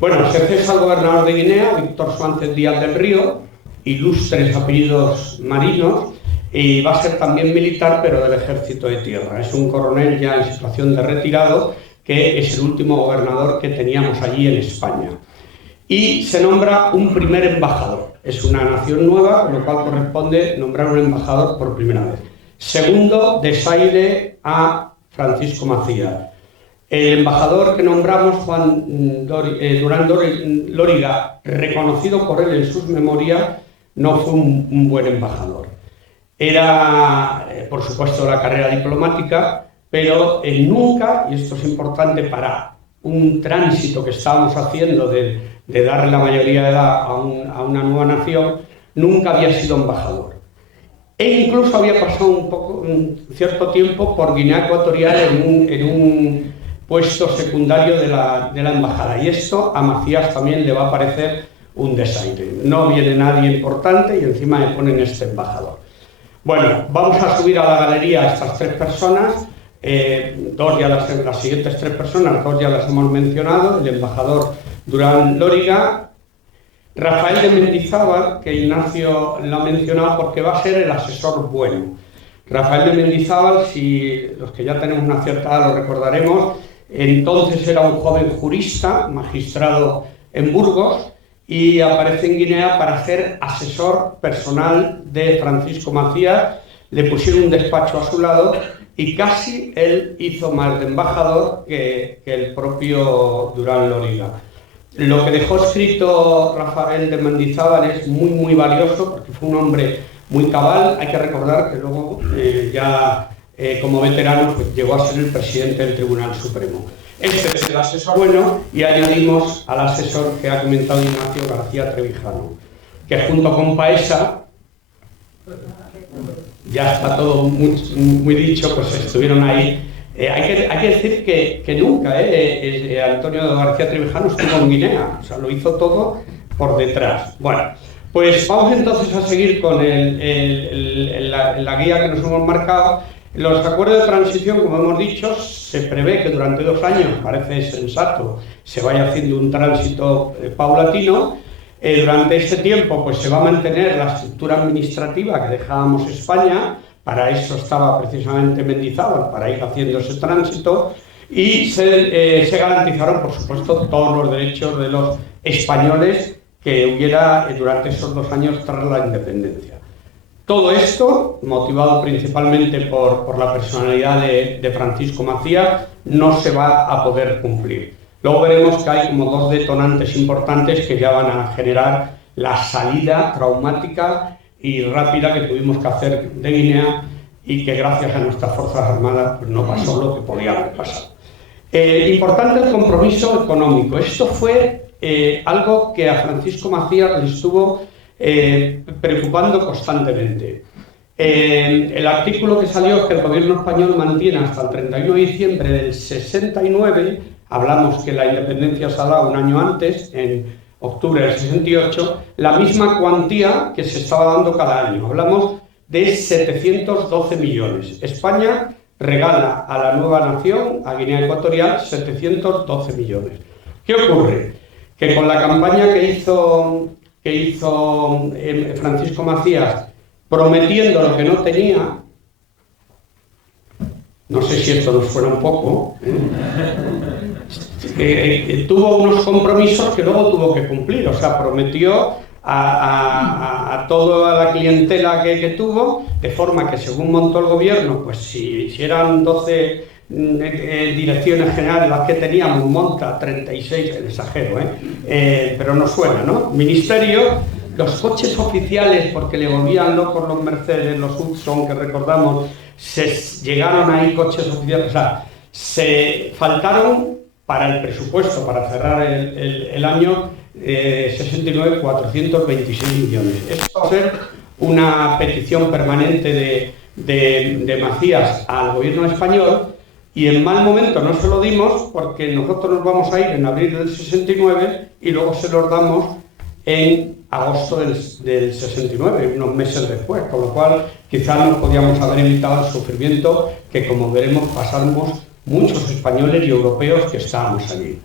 Bueno, se cesa al gobernador de Guinea, Víctor Suárez Díaz del Río, ilustres apellidos marinos, y va a ser también militar, pero del Ejército de Tierra. Es un coronel ya en situación de retirado, que es el último gobernador que teníamos allí en España. Y se nombra un primer embajador. Es una nación nueva, con lo cual corresponde nombrar un embajador por primera vez. Segundo, desaire a Francisco Macías. El embajador que nombramos, Juan Durán Lóriga, reconocido por él en sus memorias, no fue un buen embajador. Era, por supuesto, la carrera diplomática, pero él nunca, y esto es importante para un tránsito que estábamos haciendo de darle la mayoría de edad a una nueva nación, nunca había sido embajador. E incluso había pasado un cierto tiempo por Guinea Ecuatorial en un puesto secundario de la embajada. Y esto a Macías también le va a parecer un desaire. No viene nadie importante y encima le ponen este embajador. Bueno, vamos a subir a la galería a estas 3 personas. Las siguientes 3 personas, 2 ya las hemos mencionado, el embajador Durán Lóriga, Rafael de Mendizábal, que Ignacio lo ha mencionado porque va a ser el asesor bueno. Rafael de Mendizábal, si los que ya tenemos una cierta edad lo recordaremos, entonces era un joven jurista, magistrado en Burgos, y aparece en Guinea para ser asesor personal de Francisco Macías. Le pusieron un despacho a su lado y casi él hizo más de embajador que el propio Durán Lóriga. Lo que dejó escrito Rafael de Mendizábal es muy, muy valioso, porque fue un hombre muy cabal. Hay que recordar que luego, como veterano, pues, llegó a ser el presidente del Tribunal Supremo. Este es el asesor bueno, y añadimos al asesor que ha comentado Ignacio, García Trevijano, que junto con Paesa, ya está todo muy dicho, pues estuvieron ahí. Hay que decir que nunca Antonio García Trevijano estuvo en Guinea, o sea, lo hizo todo por detrás. Bueno, pues vamos entonces a seguir con la guía que nos hemos marcado. Los acuerdos de transición, como hemos dicho, se prevé que durante 2 años, parece sensato, se vaya haciendo un tránsito paulatino. Durante ese tiempo pues, se va a mantener la estructura administrativa que dejábamos España, para eso estaba precisamente Mendizábal, para ir haciendo ese tránsito, y se garantizaron, por supuesto, todos los derechos de los españoles que hubiera durante esos 2 años tras la independencia. Todo esto, motivado principalmente por la personalidad de Francisco Macías, no se va a poder cumplir. Luego veremos que hay como 2 detonantes importantes que ya van a generar la salida traumática y rápida que tuvimos que hacer de Guinea y que gracias a nuestras Fuerzas Armadas pues, no pasó lo que podía haber pasado. Importante el compromiso económico. Esto fue algo que a Francisco Macías le estuvo preocupando constantemente. El artículo que salió es que el gobierno español mantiene hasta el 31 de diciembre del 69, hablamos que la independencia se ha dado un año antes, en octubre del 68, la misma cuantía que se estaba dando cada año. Hablamos de 712 millones. España regala a la nueva nación, a Guinea Ecuatorial, 712 millones. ¿Qué ocurre? Que con la campaña que hizo Francisco Macías, prometiendo lo que no tenía, no sé si esto nos suena un poco, tuvo unos compromisos que luego tuvo que cumplir, o sea, prometió a toda la clientela que tuvo, de forma que según montó el gobierno, pues si eran 12 direcciones generales las que teníamos, monta 36, el exagero, pero no suena, ¿no? Ministerio, los coches oficiales, porque le volvían locos los Mercedes, los Hudson, que recordamos, llegaron ahí coches oficiales, o sea, se faltaron para el presupuesto, para cerrar el año 69, 426 millones. Esto va a ser una petición permanente de Macías al gobierno español, y en mal momento no se lo dimos porque nosotros nos vamos a ir en abril del 69 y luego se los damos en agosto del 69, unos meses después, con lo cual quizás nos podíamos haber evitado el sufrimiento que, como veremos, pasamos muchos españoles y europeos que estábamos allí.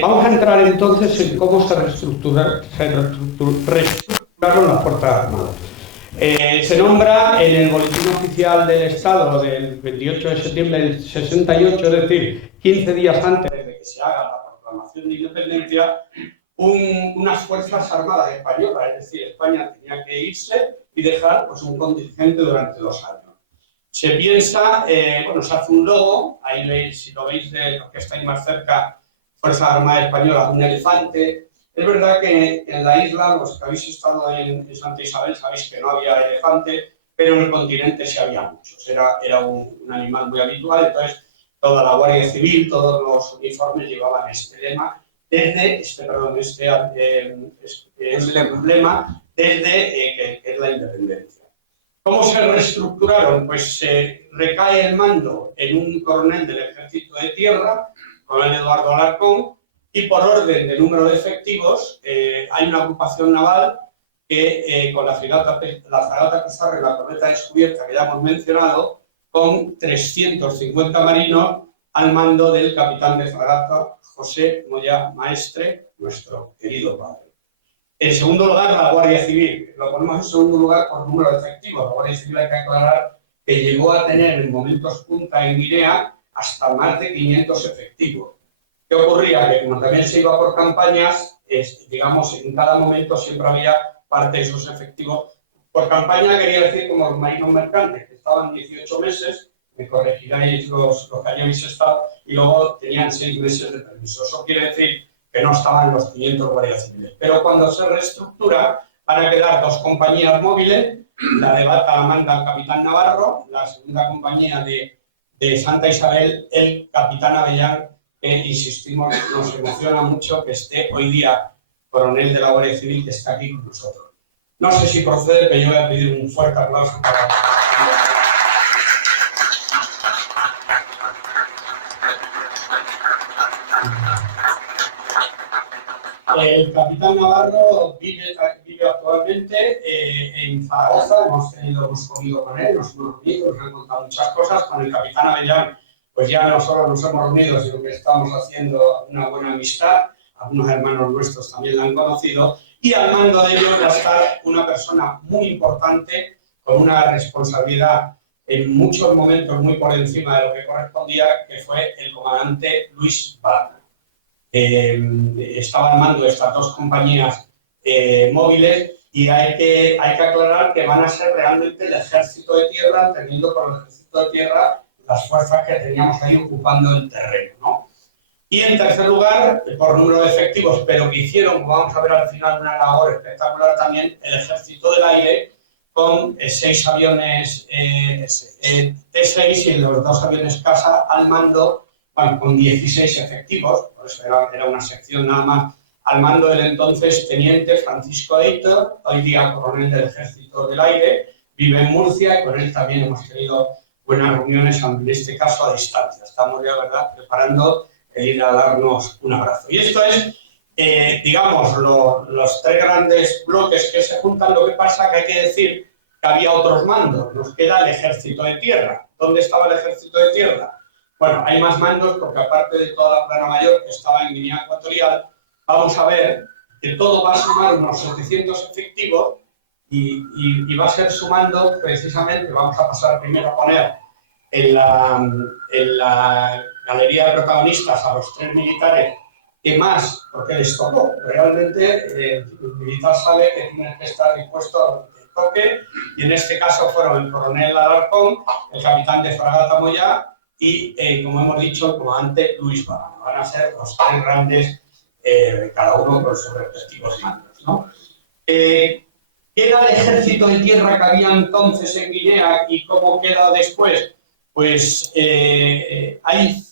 Vamos a entrar entonces en cómo se reestructuraron las Fuerzas Armadas. Se nombra en el Boletín Oficial del Estado del 28 de septiembre del 68, es decir, 15 días antes de que se haga la proclamación de independencia, unas Fuerzas Armadas españolas, es decir, España tenía que irse y dejar pues, un contingente durante 2 años. Se piensa, se hace un logo, ahí veis, si lo veis de los que estáis más cerca, Fuerzas Armadas Españolas, un elefante. Es verdad que en la isla, los que habéis estado en Santa Isabel, sabéis que no había elefante, pero en el continente sí había muchos. Era un animal muy habitual, entonces toda la Guardia Civil, todos los uniformes llevaban este lema, este emblema, desde que es la independencia. ¿Cómo se reestructuraron? Pues recae el mando en un coronel del Ejército de Tierra, coronel Eduardo Alarcón, y por orden de número de efectivos hay una agrupación naval que con la fragata Pizarro y la corveta descubierta que ya hemos mencionado, con 350 marinos al mando del capitán de fragata José Moya Maestre, nuestro querido padre. En segundo lugar, la Guardia Civil. Lo ponemos en segundo lugar por número de efectivos. La Guardia Civil hay que aclarar que llegó a tener en momentos punta en Guinea hasta más de 500 efectivos. ¿Qué ocurría? Que como también se iba por campañas, digamos, en cada momento siempre había parte de esos efectivos. Por campaña quería decir como los marinos mercantes, que estaban 18 meses, me corregiráis los que hayáis estado, y luego tenían 6 meses de permiso. Eso quiere decir que no estaban los 500 guardias civiles. Pero cuando se reestructura, van a quedar 2 compañías móviles, la de Bata la manda el capitán Navarro, la segunda compañía de Santa Isabel, el capitán Avellán, que insistimos, nos emociona mucho que esté hoy día coronel de la Guardia Civil, que está aquí con nosotros. No sé si procede, pero yo voy a pedir un fuerte aplauso para... El capitán Navarro vive actualmente en Zaragoza. Hemos comido con él, nos hemos reunido, nos han contado muchas cosas. Con el capitán Avellán, pues ya no solo nos hemos reunido, sino que estamos haciendo una buena amistad. Algunos hermanos nuestros también la han conocido. Y al mando de ellos va a estar una persona muy importante, con una responsabilidad en muchos momentos muy por encima de lo que correspondía, que fue el comandante Luis Barra. Estaba al mando de estas dos compañías móviles y hay que aclarar que van a ser realmente el ejército de tierra, entendiendo por el ejército de tierra las fuerzas que teníamos ahí ocupando el terreno, ¿no? Y en tercer lugar, por número de efectivos, pero que hicieron, como vamos a ver al final, una labor espectacular también, el ejército del aire, con 6 aviones T-6 y los 2 aviones Casa al mando, bueno, con 16 efectivos, por eso era una sección nada más, al mando del entonces teniente Francisco Eitor, hoy día coronel del Ejército del Aire, vive en Murcia y con él también hemos tenido buenas reuniones, en este caso a distancia. Estamos ya, ¿verdad?, preparando el ir a darnos un abrazo. Y esto es, digamos, los 3 grandes bloques que se juntan. Lo que pasa que hay que decir que había otros mandos. Nos queda el Ejército de Tierra. ¿Dónde estaba el Ejército de Tierra? Bueno, hay más mandos porque aparte de toda la plana mayor que estaba en Guinea Ecuatorial, vamos a ver que todo va a sumar unos 700 efectivos y va a ser sumando precisamente, vamos a pasar primero a poner en la galería de protagonistas a los 3 militares que más, porque les tocó. Realmente el militar sabe que tiene que estar dispuesto a lo que toque, y en este caso fueron el coronel Alarcón, el capitán de fragata Moyá y, como hemos dicho, el comandante Luis Barra. Van a ser los 3 grandes, cada uno con sus respectivos mandos, ¿no? ¿Qué era el ejército de tierra que había entonces en Guinea y cómo queda después? Pues hay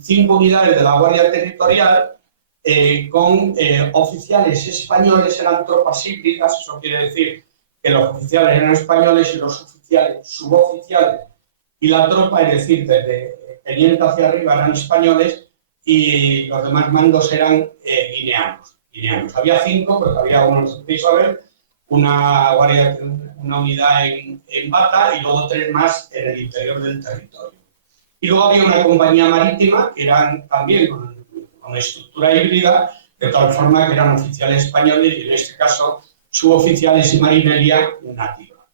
5 unidades de la Guardia Territorial con oficiales españoles, eran tropas híbridas, eso quiere decir que los oficiales eran españoles y los oficiales suboficiales y la tropa, es decir, desde teniente hacia arriba eran españoles y los demás mandos eran guineanos. Había 5, porque había uno en Isabel, una unidad en Bata y luego 3 más en el interior del territorio. Y luego había una compañía marítima que eran también con estructura híbrida, de tal forma que eran oficiales españoles y en este caso suboficiales y marinería nativa.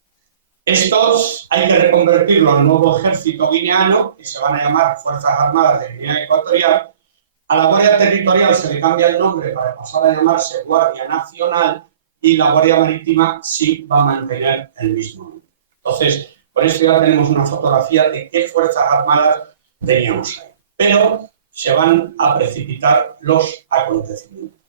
Estos hay que reconvertirlo al nuevo ejército guineano, que se van a llamar Fuerzas Armadas de Guinea Ecuatorial. A la Guardia Territorial se le cambia el nombre para pasar a llamarse Guardia Nacional y la Guardia Marítima sí va a mantener el mismo nombre. Entonces, con esto ya tenemos una fotografía de qué Fuerzas Armadas teníamos ahí. Pero se van a precipitar los acontecimientos.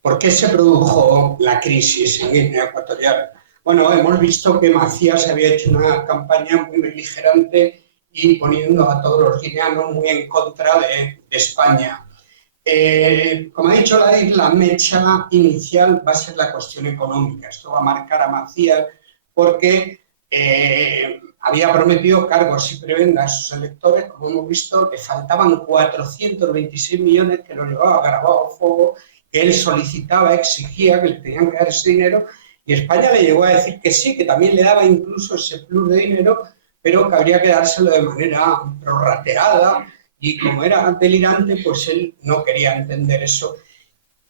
¿Por qué se produjo la crisis en Guinea Ecuatorial? Bueno, hemos visto que Macías había hecho una campaña muy beligerante y poniendo a todos los guineanos muy en contra de España. Como ha dicho la mecha inicial va a ser la cuestión económica. Esto va a marcar a Macías porque había prometido cargos y prebendas a sus electores. Como hemos visto, le faltaban 426 millones que los llevaba grabado a fuego, que él solicitaba, exigía que le tenían que dar ese dinero, y España le llegó a decir que sí, que también le daba incluso ese plus de dinero, pero que habría que dárselo de manera prorrateada, y como era delirante, pues él no quería entender eso.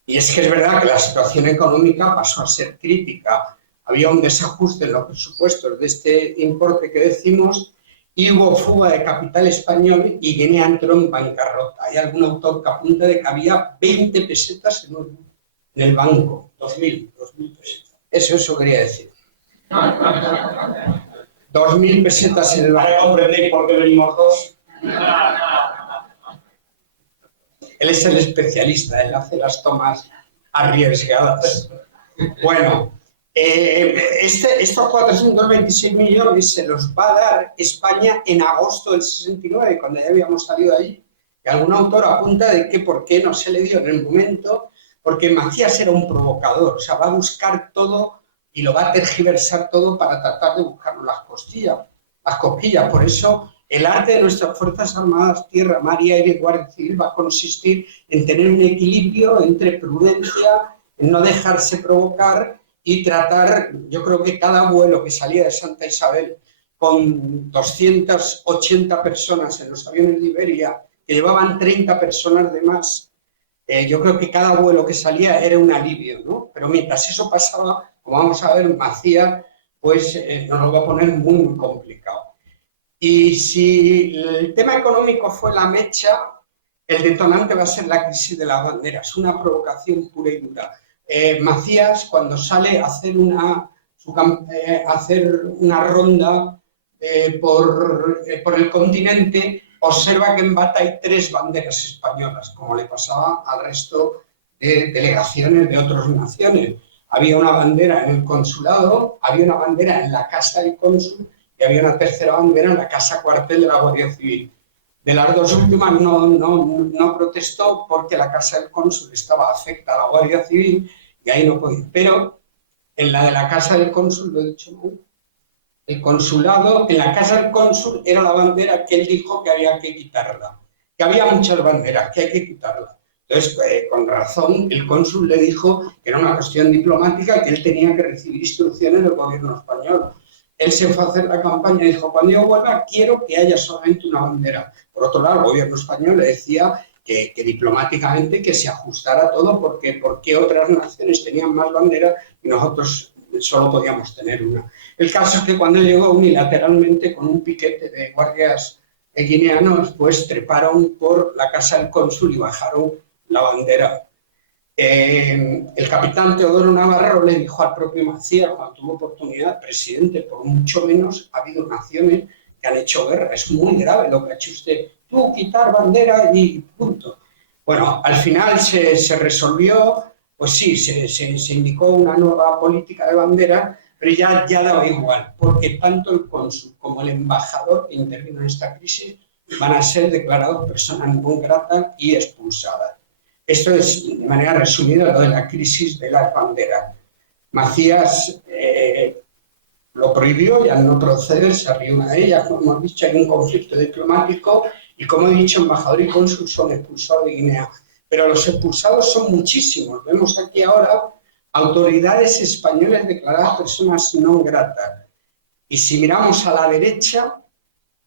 Y es que es verdad que la situación económica pasó a ser crítica. Había un desajuste en los presupuestos de este importe que decimos y hubo fuga de capital español y Guinea entró en bancarrota. Hay algún autor que apunta de que había 20 pesetas en el banco. 2.000 pesetas. Eso quería decir. 2.000 pesetas en el banco. Ahora comprendéis por qué venimos 2. Él es el especialista, él hace las tomas arriesgadas. Bueno, estos 426 millones se los va a dar España en agosto del 69, cuando ya habíamos salido de allí. Y algún autor apunta de que por qué no se le dio en el momento, porque Macías era un provocador, o sea, va a buscar todo y lo va a tergiversar todo para tratar de buscar las cosquillas. Por eso El arte de nuestras Fuerzas Armadas, Tierra, Mar y Aire y Guardia Civil va a consistir en tener un equilibrio entre prudencia, en no dejarse provocar y tratar, yo creo que cada vuelo que salía de Santa Isabel con 280 personas en los aviones de Iberia, que llevaban 30 personas de más, yo creo que cada vuelo que salía era un alivio, ¿no? Pero mientras eso pasaba, como vamos a ver, Macías, pues nos lo va a poner muy, muy complicado. Y si el tema económico fue la mecha, el detonante va a ser la crisis de las banderas, una provocación pura y dura. Macías, cuando sale a hacer una ronda por el continente, observa que en Bata hay 3 banderas españolas, como le pasaba al resto de delegaciones de otras naciones. Había una bandera en el consulado, había una bandera en la casa del cónsul y había una tercera bandera en la casa cuartel de la Guardia Civil. De las 2 últimas no protestó porque la casa del cónsul estaba afecta a la Guardia Civil y ahí no podía. Pero en la de la casa del cónsul, lo he dicho mal, el consulado, en la casa del cónsul era la bandera que él dijo que había que quitarla, que había muchas banderas, que hay que quitarla. Entonces, con razón, el cónsul le dijo que era una cuestión diplomática, que él tenía que recibir instrucciones del gobierno español. Él se fue a hacer la campaña y dijo, cuando yo vuelva quiero que haya solamente una bandera. Por otro lado, el gobierno español le decía que diplomáticamente que se ajustara todo porque otras naciones tenían más banderas y nosotros solo podíamos tener una. El caso es que cuando llegó unilateralmente con un piquete de guardias guineanos, pues treparon por la casa del cónsul y bajaron la bandera. El capitán Teodoro Navarro le dijo al propio Macías, cuando tuvo oportunidad, presidente, por mucho menos ha habido naciones que han hecho guerra, es muy grave lo que ha hecho usted, tú quitar bandera y punto. Bueno, al final se resolvió, pues sí, se indicó una nueva política de bandera, pero ya daba igual, porque tanto el cónsul como el embajador que intervino en esta crisis van a ser declarados personas no gratas y expulsadas. Esto es, de manera resumida, lo de la crisis de las banderas. Macías lo prohibió y al no proceder se arrió a ella. Como hemos dicho, hay un conflicto diplomático y, como he dicho, embajador y cónsul son expulsados de Guinea. Pero los expulsados son muchísimos. Vemos aquí ahora autoridades españolas declaradas personas no gratas. Y si miramos a la derecha,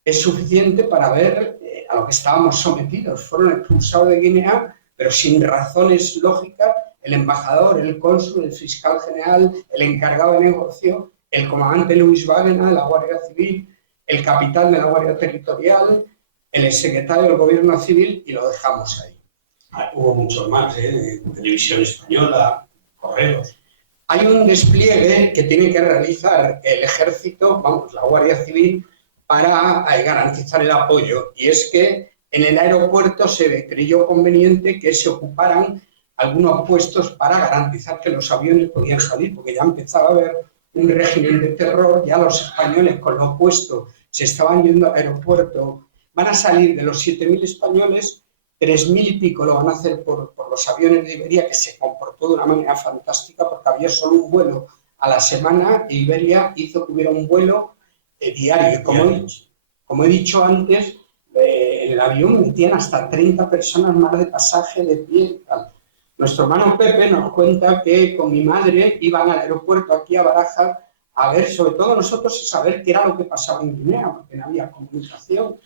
es suficiente para ver a lo que estábamos sometidos. Fueron expulsados de Guinea, pero sin razones lógicas, el embajador, el cónsul, el fiscal general, el encargado de negocio, el comandante Luis Bárena de la Guardia Civil, el capitán de la Guardia Territorial, el secretario del Gobierno Civil, y lo dejamos ahí. Hubo muchos más, Televisión Española, Correos. Hay un despliegue que tiene que realizar el Ejército, la Guardia Civil, para garantizar el apoyo, y es que en el aeropuerto se creyó conveniente que se ocuparan algunos puestos para garantizar que los aviones podían salir, porque ya empezaba a haber un régimen de terror, ya los españoles con los puestos se estaban yendo al aeropuerto. Van a salir de los 7.000 españoles, 3.000 y pico lo van a hacer por los aviones de Iberia, que se comportó de una manera fantástica porque había solo un vuelo a la semana e Iberia hizo que hubiera un vuelo diario. Como he dicho antes, en el avión metían hasta 30 personas más de pasaje de pie. Nuestro hermano Pepe nos cuenta que con mi madre iban al aeropuerto aquí a Barajas a ver, sobre todo nosotros, a saber qué era lo que pasaba en Guinea, porque no había comunicación.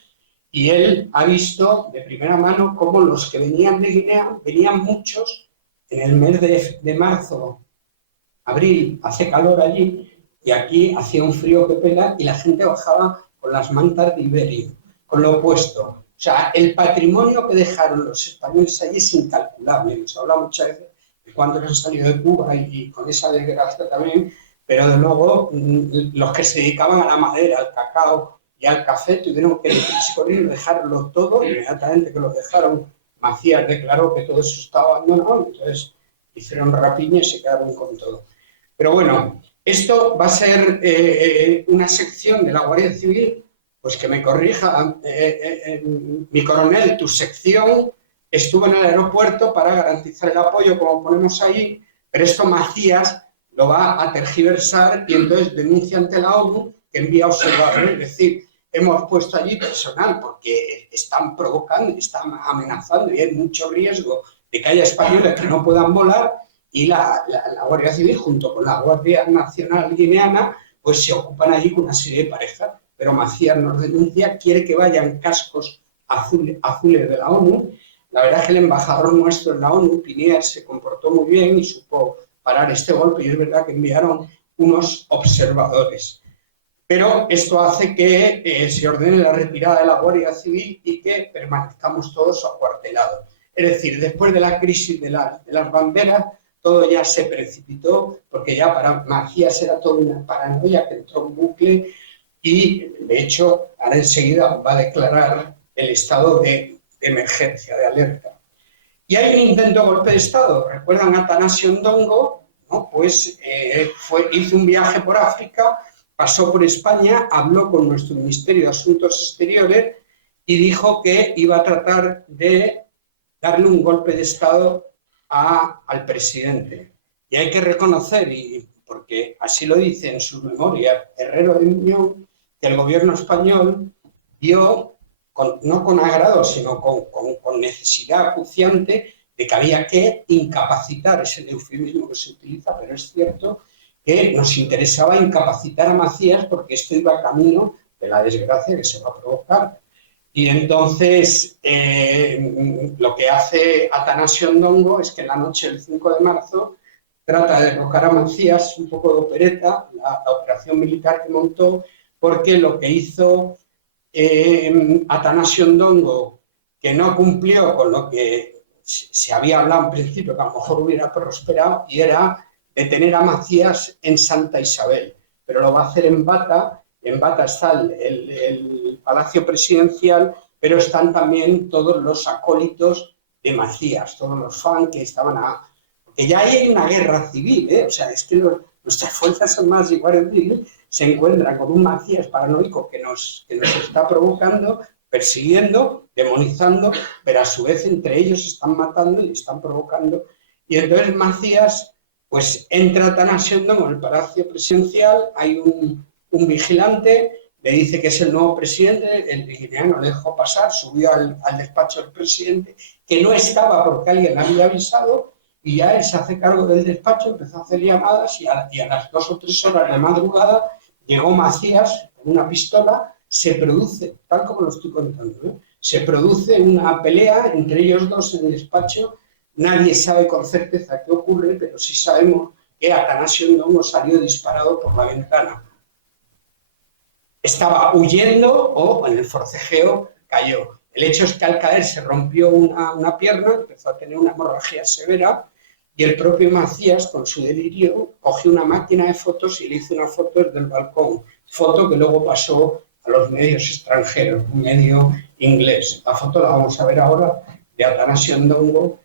Y él ha visto de primera mano cómo los que venían de Guinea, venían muchos en el mes de marzo, abril, hace calor allí, y aquí hacía un frío que pela y la gente bajaba con las mantas de Iberia, con lo opuesto. O sea, el patrimonio que dejaron los españoles allí es incalculable. Nos habla muchas veces de cuando han salido de Cuba y con esa desgracia también, pero de luego los que se dedicaban a la madera, al cacao y al café tuvieron que corriendo dejarlo todo. Inmediatamente que lo dejaron, Macías declaró que todo eso estaba abandonado, entonces hicieron rapiña y se quedaron con todo. Pero bueno, esto va a ser una sección de la Guardia Civil, pues que me corrija, mi coronel, tu sección estuvo en el aeropuerto para garantizar el apoyo, como ponemos ahí, pero esto Macías lo va a tergiversar y entonces denuncia ante la ONU que envía observadores. Es decir, hemos puesto allí personal porque están provocando, están amenazando y hay mucho riesgo de que haya españoles que no puedan volar, y la Guardia Civil junto con la Guardia Nacional Guineana pues se ocupan allí con una serie de parejas. Pero Macías nos denuncia, quiere que vayan cascos azules de la ONU. La verdad es que el embajador nuestro en la ONU, Pinier, se comportó muy bien y supo parar este golpe, y es verdad que enviaron unos observadores. Pero esto hace que se ordene la retirada de la Guardia Civil y que permanezcamos todos acuartelados. Es decir, después de la crisis de las banderas, todo ya se precipitó, porque ya para Macías era toda una paranoia que entró en bucle, y de hecho ahora enseguida va a declarar el estado de emergencia, de alerta. Y hay un intento de golpe de Estado. ¿Recuerdan a Atanasio Ndongo? ¿No? Pues hizo un viaje por África, pasó por España, habló con nuestro Ministerio de Asuntos Exteriores y dijo que iba a tratar de darle un golpe de Estado al presidente. Y hay que reconocer, y porque así lo dice en su memoria Herrero de Miñón, que el gobierno español vio, no con agrado, sino con necesidad acuciante, de que había que incapacitar, es el eufemismo que se utiliza, pero es cierto que nos interesaba incapacitar a Macías porque esto iba camino de la desgracia que se va a provocar. Y entonces lo que hace Atanasio Ndongo es que en la noche del 5 de marzo trata de derrocar a Macías, un poco de opereta, la operación militar que montó, porque lo que hizo Atanasio Ndongo, que no cumplió con lo que se había hablado en principio, que a lo mejor hubiera prosperado, y era detener a Macías en Santa Isabel, pero lo va a hacer en Bata. En Bata está el Palacio Presidencial, pero están también todos los acólitos de Macías, todos los fans que estaban porque ya hay una guerra civil, ¿eh? O sea, es que nuestras fuerzas armadas y guardia civil se encuentran con un Macías paranoico que nos está provocando, persiguiendo, demonizando, pero a su vez entre ellos están matando y están provocando. Y entonces Macías pues entra Atanasio Ndongo en el Palacio Presidencial, hay un vigilante, le dice que es el nuevo presidente, el guineano le dejó pasar, subió al despacho del presidente, que no estaba porque alguien le había avisado, y ya él se hace cargo del despacho, empezó a hacer llamadas, y a las 2 o 3 horas de madrugada llegó Macías con una pistola, se produce, tal como lo estoy contando, se produce una pelea entre ellos dos en el despacho. Nadie sabe con certeza qué ocurre, pero sí sabemos que Atanasio Ndongo salió disparado por la ventana. Estaba huyendo o en el forcejeo cayó. El hecho es que al caer se rompió una pierna, empezó a tener una hemorragia severa, y el propio Macías, con su delirio, cogió una máquina de fotos y le hizo una foto desde el balcón. Foto que luego pasó a los medios extranjeros, un medio inglés. La foto la vamos a ver ahora, de Atanasio Ndongo.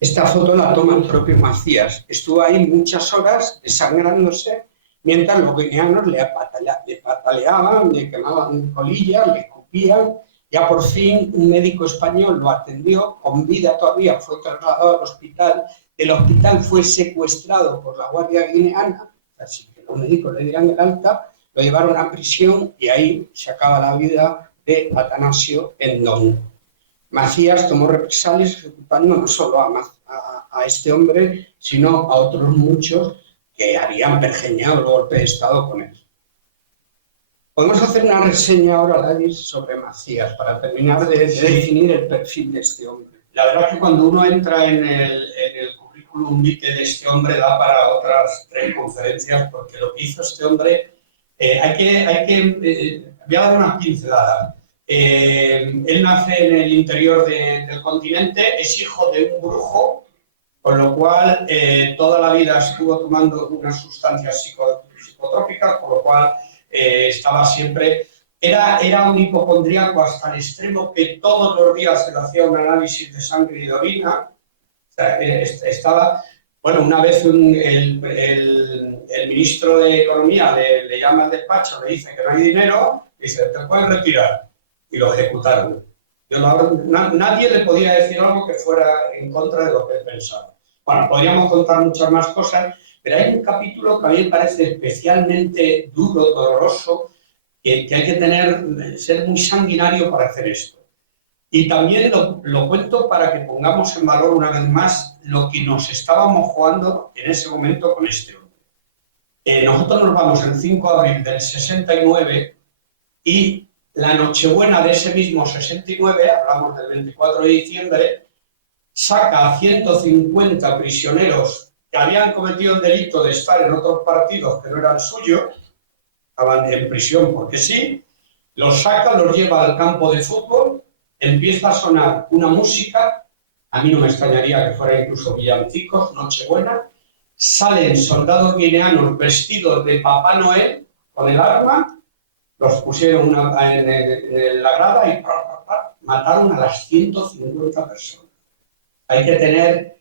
Esta foto la toma el propio Macías. Estuvo ahí muchas horas desangrándose, mientras los guineanos le pataleaban, le quemaban colillas, le escupían. Ya por fin un médico español lo atendió, con vida todavía, fue trasladado al hospital. Del hospital fue secuestrado por la Guardia Guineana, así que los médicos le dieron el alta, lo llevaron a prisión y ahí se acaba la vida de Atanasio Ndongo. Macías tomó represalias ejecutando no solo a este hombre, sino a otros muchos que habían pergeñado el golpe de Estado con él. Podemos hacer una reseña ahora, David, sobre Macías, para terminar de definir el perfil de este hombre. La verdad es que cuando uno entra en el currículum vitae de este hombre da para otras 3 conferencias, porque lo que hizo este hombre, voy a dar una pincelada. Él nace en el interior del continente, es hijo de un brujo, con lo cual toda la vida estuvo tomando unas sustancias psicotrópicas, con lo cual estaba siempre... Era un hipocondríaco hasta el extremo que todos los días se le hacía un análisis de sangre y de orina. O sea, estaba... Bueno, una vez el ministro de Economía le llama al despacho, le dice que no hay dinero, y dice, te puedes retirar. Y lo ejecutaron. Nadie le podía decir algo que fuera en contra de lo que él pensaba. Bueno, podríamos contar muchas más cosas, Pero hay un capítulo que a mí me parece especialmente duro, doloroso, que hay que ser muy sanguinario para hacer esto. Y también lo cuento para que pongamos en valor una vez más lo que nos estábamos jugando en ese momento con este hombre. Nosotros nos vamos el 5 de abril del 69 y la Nochebuena de ese mismo 69, hablamos del 24 de diciembre, saca a 150 prisioneros que habían cometido el delito de estar en otros partidos que no eran suyos, estaban en prisión porque sí, los saca, los lleva al campo de fútbol, empieza a sonar una música, a mí no me extrañaría que fuera incluso villancicos, Nochebuena, salen soldados guineanos vestidos de Papá Noel con el arma, los pusieron en la grada y mataron a las 150 personas. Hay que tener,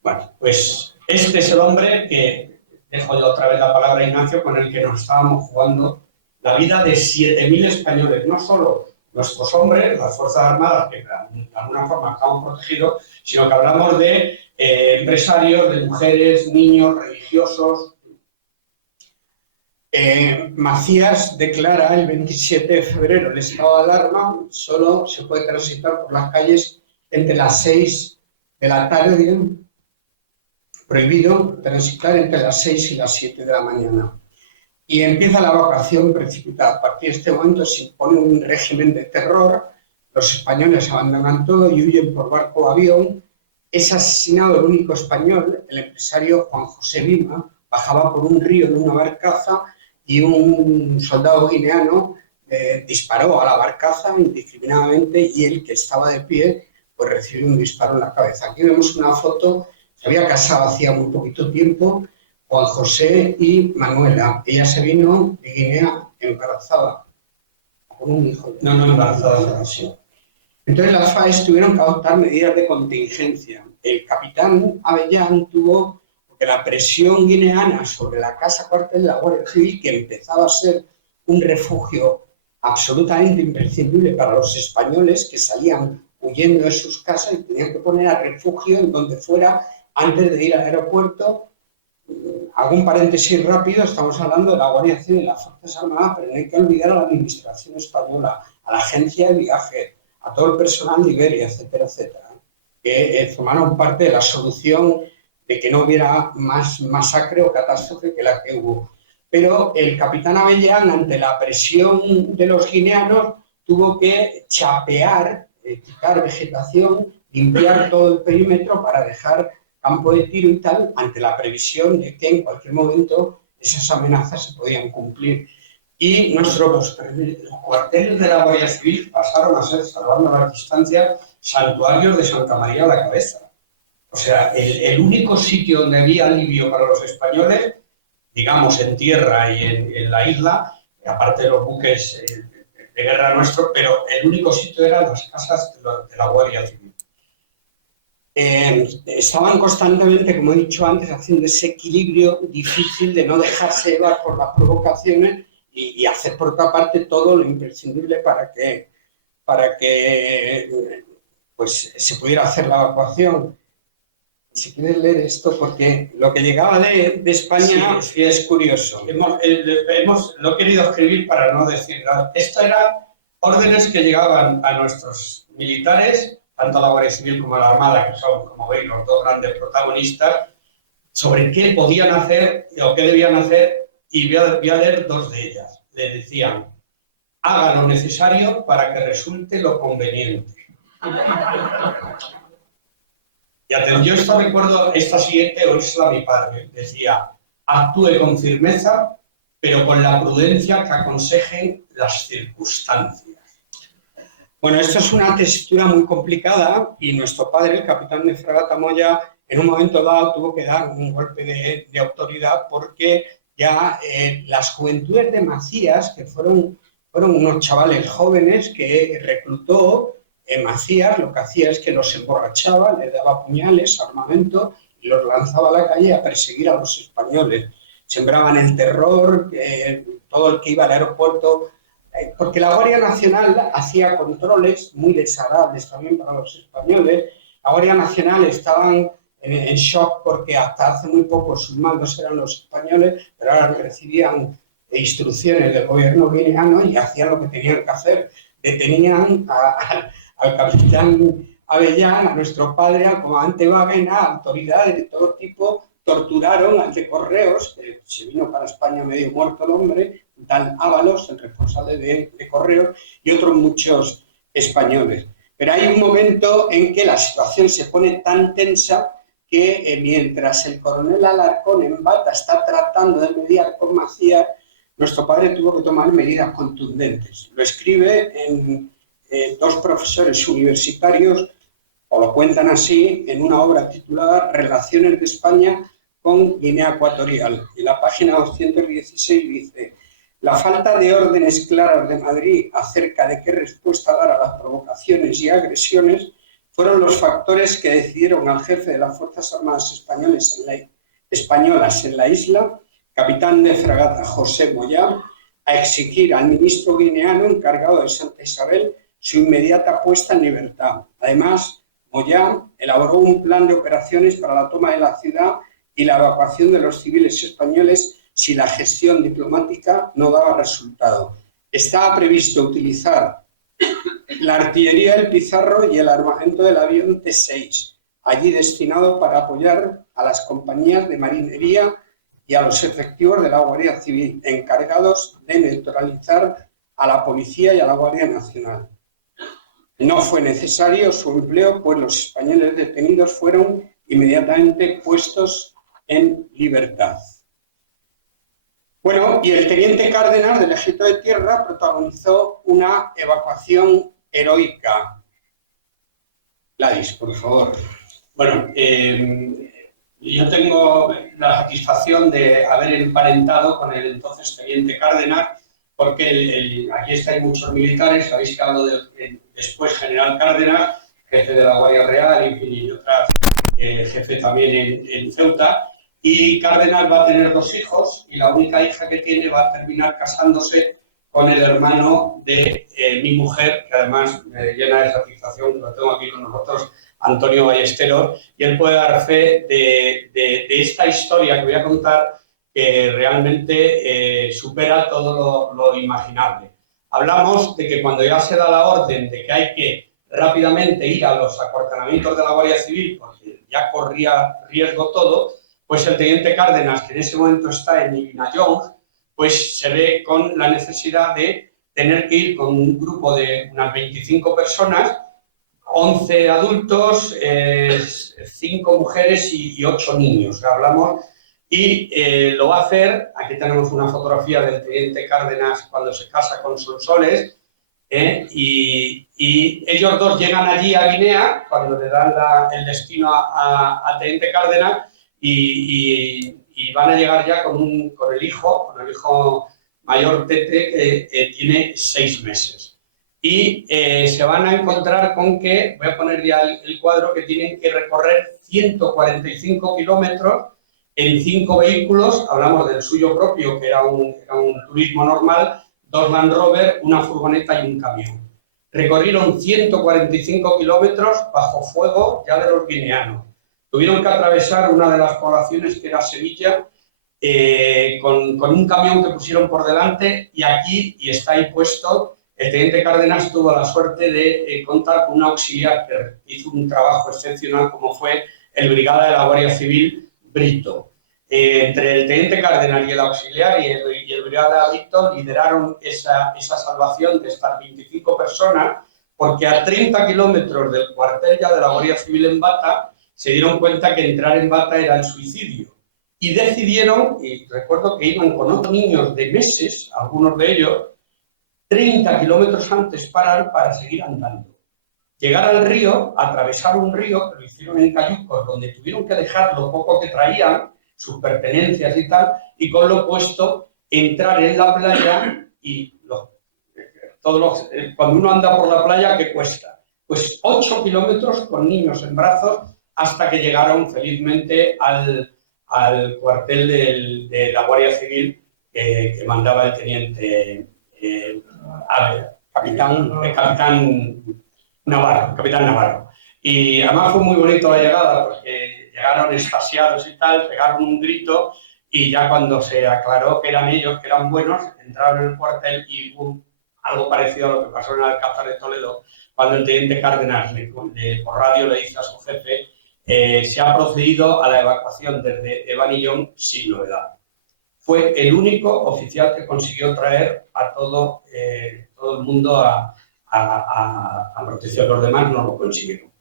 bueno, pues este es el hombre que, dejo yo otra vez la palabra a Ignacio, con el que nos estábamos jugando la vida de 7.000 españoles, no solo nuestros hombres, las Fuerzas Armadas, que de alguna forma estamos protegidos, sino que hablamos de empresarios, de mujeres, niños, religiosos. Macías declara el 27 de febrero el estado de alarma, solo se puede transitar por las calles entre las 6 de la tarde, prohibido transitar entre las 6 y las 7 de la mañana. Y empieza la evacuación precipitada. A partir de este momento se impone un régimen de terror, los españoles abandonan todo y huyen por barco o avión. Es asesinado el único español, el empresario Juan José Lima, bajaba por un río en una barcaza y un soldado guineano disparó a la barcaza indiscriminadamente y él, que estaba de pie, pues recibió un disparo en la cabeza. Aquí vemos una foto, se había casado hacía muy poquito tiempo, Juan José y Manuela. Ella se vino de Guinea embarazada, con un hijo. No embarazada, sí. Entonces las FAES tuvieron que adoptar medidas de contingencia. El capitán Avellán tuvo, porque la presión guineana sobre la casa cuartel de la Guardia Civil, que empezaba a ser un refugio absolutamente imprescindible para los españoles que salían huyendo de sus casas y tenían que poner a refugio en donde fuera antes de ir al aeropuerto. Algún paréntesis rápido, estamos hablando de la Guardia Civil y las Fuerzas Armadas, pero no hay que olvidar a la Administración Española, a la Agencia de Viaje, a todo el personal de Iberia, etcétera, etcétera, que formaron parte de la solución de que no hubiera más masacre o catástrofe que la que hubo. Pero el capitán Avellán, ante la presión de los guineanos, tuvo que chapear, quitar vegetación, limpiar todo el perímetro para dejar campo de tiro y tal, ante la previsión de que en cualquier momento esas amenazas se podían cumplir. Y los cuarteles de la Guardia Civil pasaron a ser, salvando las distancias, santuarios de Santa María la Cabeza. O sea, el único sitio donde había alivio para los españoles, digamos en tierra y en la isla, aparte de los buques de guerra nuestros, pero el único sitio eran las casas de la Guardia Civil. Estaban constantemente, como he dicho antes, haciendo ese equilibrio difícil de no dejarse llevar por las provocaciones y hacer por otra parte todo lo imprescindible para que pues, se pudiera hacer la evacuación. Si quieres leer esto, porque lo que llegaba de España sí es curioso. Lo he querido escribir para no decir nada. Esto eran órdenes que llegaban a nuestros militares, tanto a la Guardia Civil como a la Armada, que son, como veis, los dos grandes protagonistas, sobre qué podían hacer o qué debían hacer, y voy a leer dos de ellas. Le decían: haga lo necesario para que resulte lo conveniente. Y yo esto recuerdo, esta siguiente oírsela a mi padre. Decía: actúe con firmeza, pero con la prudencia que aconsejen las circunstancias. Bueno, esto es una textura muy complicada y nuestro padre, el capitán de fragata Moya, en un momento dado tuvo que dar un golpe de autoridad porque ya las juventudes de Macías, que fueron unos chavales jóvenes que reclutó Macías, lo que hacía es que los emborrachaba, les daba puñales, armamento y los lanzaba a la calle a perseguir a los españoles. Sembraban el terror, todo el que iba al aeropuerto, porque la Guardia Nacional hacía controles muy desagradables también para los españoles. La Guardia Nacional estaban en shock porque hasta hace muy poco sus mandos eran los españoles, pero ahora recibían instrucciones del gobierno guineano y hacían lo que tenían que hacer. Detenían al capitán Avellán, a nuestro padre, al comandante Wagner, a autoridades de todo tipo, torturaron al de Correos, que se vino para España medio muerto el hombre, Dan Ábalos, el responsable de Correos, y otros muchos españoles. Pero hay un momento en que la situación se pone tan tensa que mientras el coronel Alarcón en Bata está tratando de mediar con Macías, nuestro padre tuvo que tomar medidas contundentes. Lo escribe en dos profesores universitarios, o lo cuentan así, en una obra titulada Relaciones de España con Guinea Ecuatorial. En la página 216 dice: la falta de órdenes claras de Madrid acerca de qué respuesta dar a las provocaciones y agresiones fueron los factores que decidieron al jefe de las Fuerzas Armadas españolas en la isla, capitán de fragata José Moyá, a exigir al ministro guineano encargado de Santa Isabel su inmediata puesta en libertad. Además, Moyá elaboró un plan de operaciones para la toma de la ciudad y la evacuación de los civiles españoles si la gestión diplomática no daba resultado. Estaba previsto utilizar la artillería del Pizarro y el armamento del avión T-6, allí destinado para apoyar a las compañías de marinería y a los efectivos de la Guardia Civil, encargados de neutralizar a la policía y a la Guardia Nacional. No fue necesario su empleo, pues los españoles detenidos fueron inmediatamente puestos en libertad. Bueno, y el teniente Cárdenas del Ejército de Tierra protagonizó una evacuación heroica. Gladys, por favor. Bueno, yo tengo la satisfacción de haber emparentado con el entonces teniente Cárdenas, porque aquí estáis muchos militares, habéis que hablo después general Cárdenas, jefe de la Guardia Real y otras, jefe también en Ceuta, y Cárdenas va a tener 2 hijos y la única hija que tiene va a terminar casándose con el hermano de mi mujer, que además me llena de satisfacción, lo tengo aquí con nosotros, Antonio Ballesteros, y él puede dar fe de esta historia que voy a contar, que realmente supera todo lo imaginable. Hablamos de que cuando ya se da la orden de que hay que rápidamente ir a los acuartelamientos de la Guardia Civil, porque ya corría riesgo todo, pues el teniente Cárdenas, que en ese momento está en Ivinayong, pues se ve con la necesidad de tener que ir con un grupo de unas 25 personas, 11 adultos, 5 mujeres y 8 niños, hablamos, y lo va a hacer. Aquí tenemos una fotografía del teniente Cárdenas cuando se casa con Sonsoles, y ellos dos llegan allí a Guinea, cuando le dan el destino al teniente Cárdenas, y van a llegar ya con el hijo mayor Tete, que tiene 6 meses. Y se van a encontrar con que, voy a poner ya el cuadro, que tienen que recorrer 145 kilómetros en 5 vehículos. Hablamos del suyo propio, que era un turismo normal, 2 Land Rover, una furgoneta y un camión. Recorrieron 145 kilómetros bajo fuego ya de los guineanos. Tuvieron que atravesar una de las poblaciones que era Sevilla, con un camión que pusieron por delante, y aquí, y está ahí puesto, el teniente Cárdenas tuvo la suerte de contar con un auxiliar que hizo un trabajo excepcional, como fue el brigada de la Guardia Civil Brito. Entre el teniente Cárdenas y el auxiliar y el brigada Brito lideraron esa salvación de estas 25 personas, porque a 30 kilómetros del cuartel ya de la Guardia Civil en Bata se dieron cuenta que entrar en Bata era el suicidio. Y decidieron, y recuerdo que iban con otros niños de meses, algunos de ellos, 30 kilómetros antes parar para seguir andando. Llegar al río, atravesar un río, que lo hicieron en cayucos, donde tuvieron que dejar lo poco que traían, sus pertenencias y tal, y con lo puesto, entrar en la playa y cuando uno anda por la playa, ¿qué cuesta? Pues 8 kilómetros con niños en brazos hasta que llegaron felizmente al cuartel de la Guardia Civil que mandaba el teniente capitán Navarro. Y además fue muy bonito la llegada, porque llegaron extasiados y tal, pegaron un grito y ya cuando se aclaró que eran ellos, que eran buenos, entraron en el cuartel y algo parecido a lo que pasó en el Alcázar de Toledo, cuando el teniente Cárdenas por radio le dice a su jefe se ha procedido a la evacuación desde Evanillón sin novedad. Fue el único oficial que consiguió traer a todo el mundo a protección. Los demás no lo consiguieron.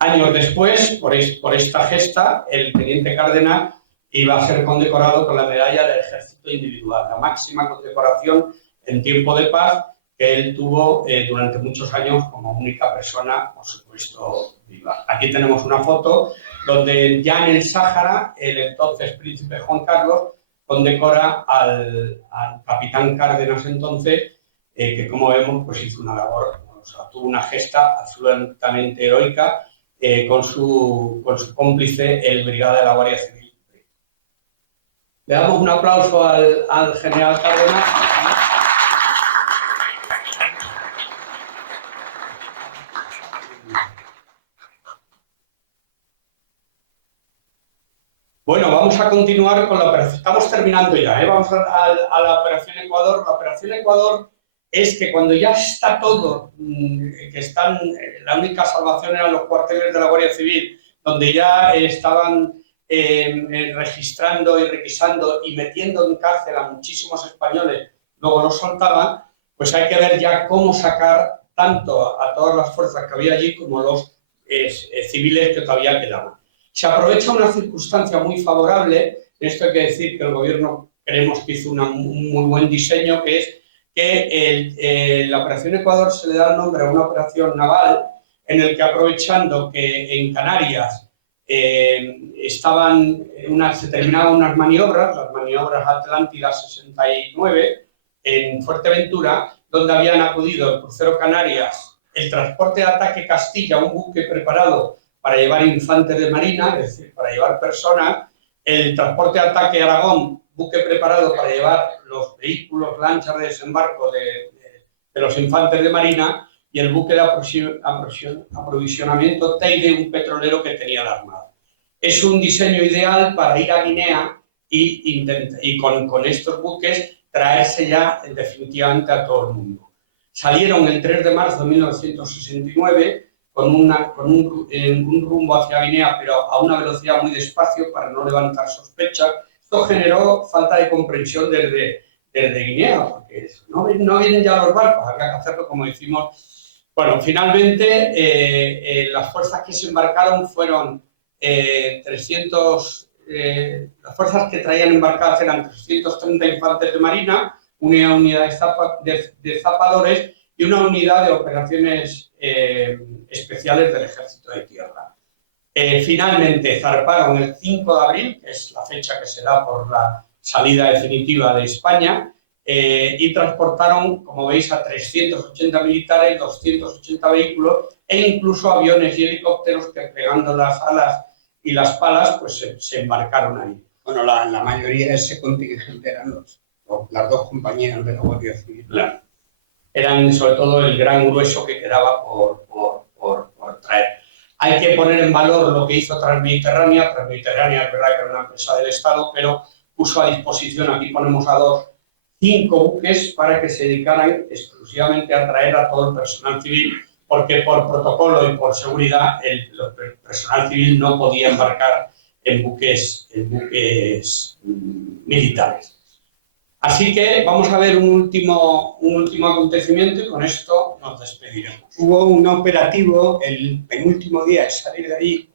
Años después, por esta gesta, el teniente Cárdenas iba a ser condecorado con la medalla del Ejército Individual, la máxima condecoración en tiempo de paz que él tuvo durante muchos años como única persona, por supuesto, viva. Aquí tenemos una foto donde ya en el Sáhara, el entonces príncipe Juan Carlos condecora al capitán Cárdenas entonces, que como vemos pues hizo una labor, o sea, tuvo una gesta absolutamente heroica con su cómplice, el brigada de la Guardia Civil. Le damos un aplauso al general Cárdenas. Bueno, vamos a continuar con la operación. Estamos terminando ya, ¿eh? Vamos a la Operación Ecuador. La Operación Ecuador es que cuando ya está todo, que están, la única salvación eran los cuarteles de la Guardia Civil, donde ya estaban registrando y requisando y metiendo en cárcel a muchísimos españoles, luego los soltaban, pues hay que ver ya cómo sacar tanto a todas las fuerzas que había allí como los civiles que todavía quedaban. Se aprovecha una circunstancia muy favorable, esto hay que decir que el gobierno creemos que hizo un muy buen diseño, que es que la Operación Ecuador se le da el nombre a una operación naval en el que aprovechando que en Canarias se terminaban unas maniobras, las maniobras Atlántida 69, en Fuerteventura, donde habían acudido el crucero Canarias, el transporte de ataque Castilla, un buque preparado para llevar infantes de marina, es decir, para llevar personas, el transporte de ataque Aragón, buque preparado para llevar los vehículos, lanchas de desembarco de los infantes de marina, y el buque de aprovisionamiento Teide, un petrolero que tenía la Armada. Es un diseño ideal para ir a Guinea y con estos buques traerse ya definitivamente a todo el mundo. Salieron el 3 de marzo de 1969 con un rumbo hacia Guinea, pero a una velocidad muy despacio para no levantar sospechas. Esto generó falta de comprensión desde Guinea, porque no vienen ya los barcos, había que hacerlo como decimos. Bueno, finalmente las fuerzas que se embarcaron fueron 300, las fuerzas que traían embarcadas eran 330 infantes de marina, una unidad de zapadores y una unidad de operaciones especiales del Ejército de Tierra. Finalmente zarparon el 5 de abril, que es la fecha que se da por la salida definitiva de España, y transportaron, como veis, a 380 militares, 280 vehículos e incluso aviones y helicópteros que, plegando las alas y las palas, pues se embarcaron ahí. Bueno, la mayoría de ese contingente eran las dos compañías de la Guardia Civil. Claro. Eran sobre todo el gran grueso que quedaba por traer. Hay que poner en valor lo que hizo Transmediterránea. Transmediterránea es verdad que era una empresa del Estado, pero puso a disposición, aquí ponemos a 5 buques para que se dedicaran exclusivamente a traer a todo el personal civil, porque por protocolo y por seguridad el personal civil no podía embarcar en buques militares. Así que vamos a ver un último acontecimiento y con esto nos despediremos. Hubo un operativo el penúltimo día de salir de ahí,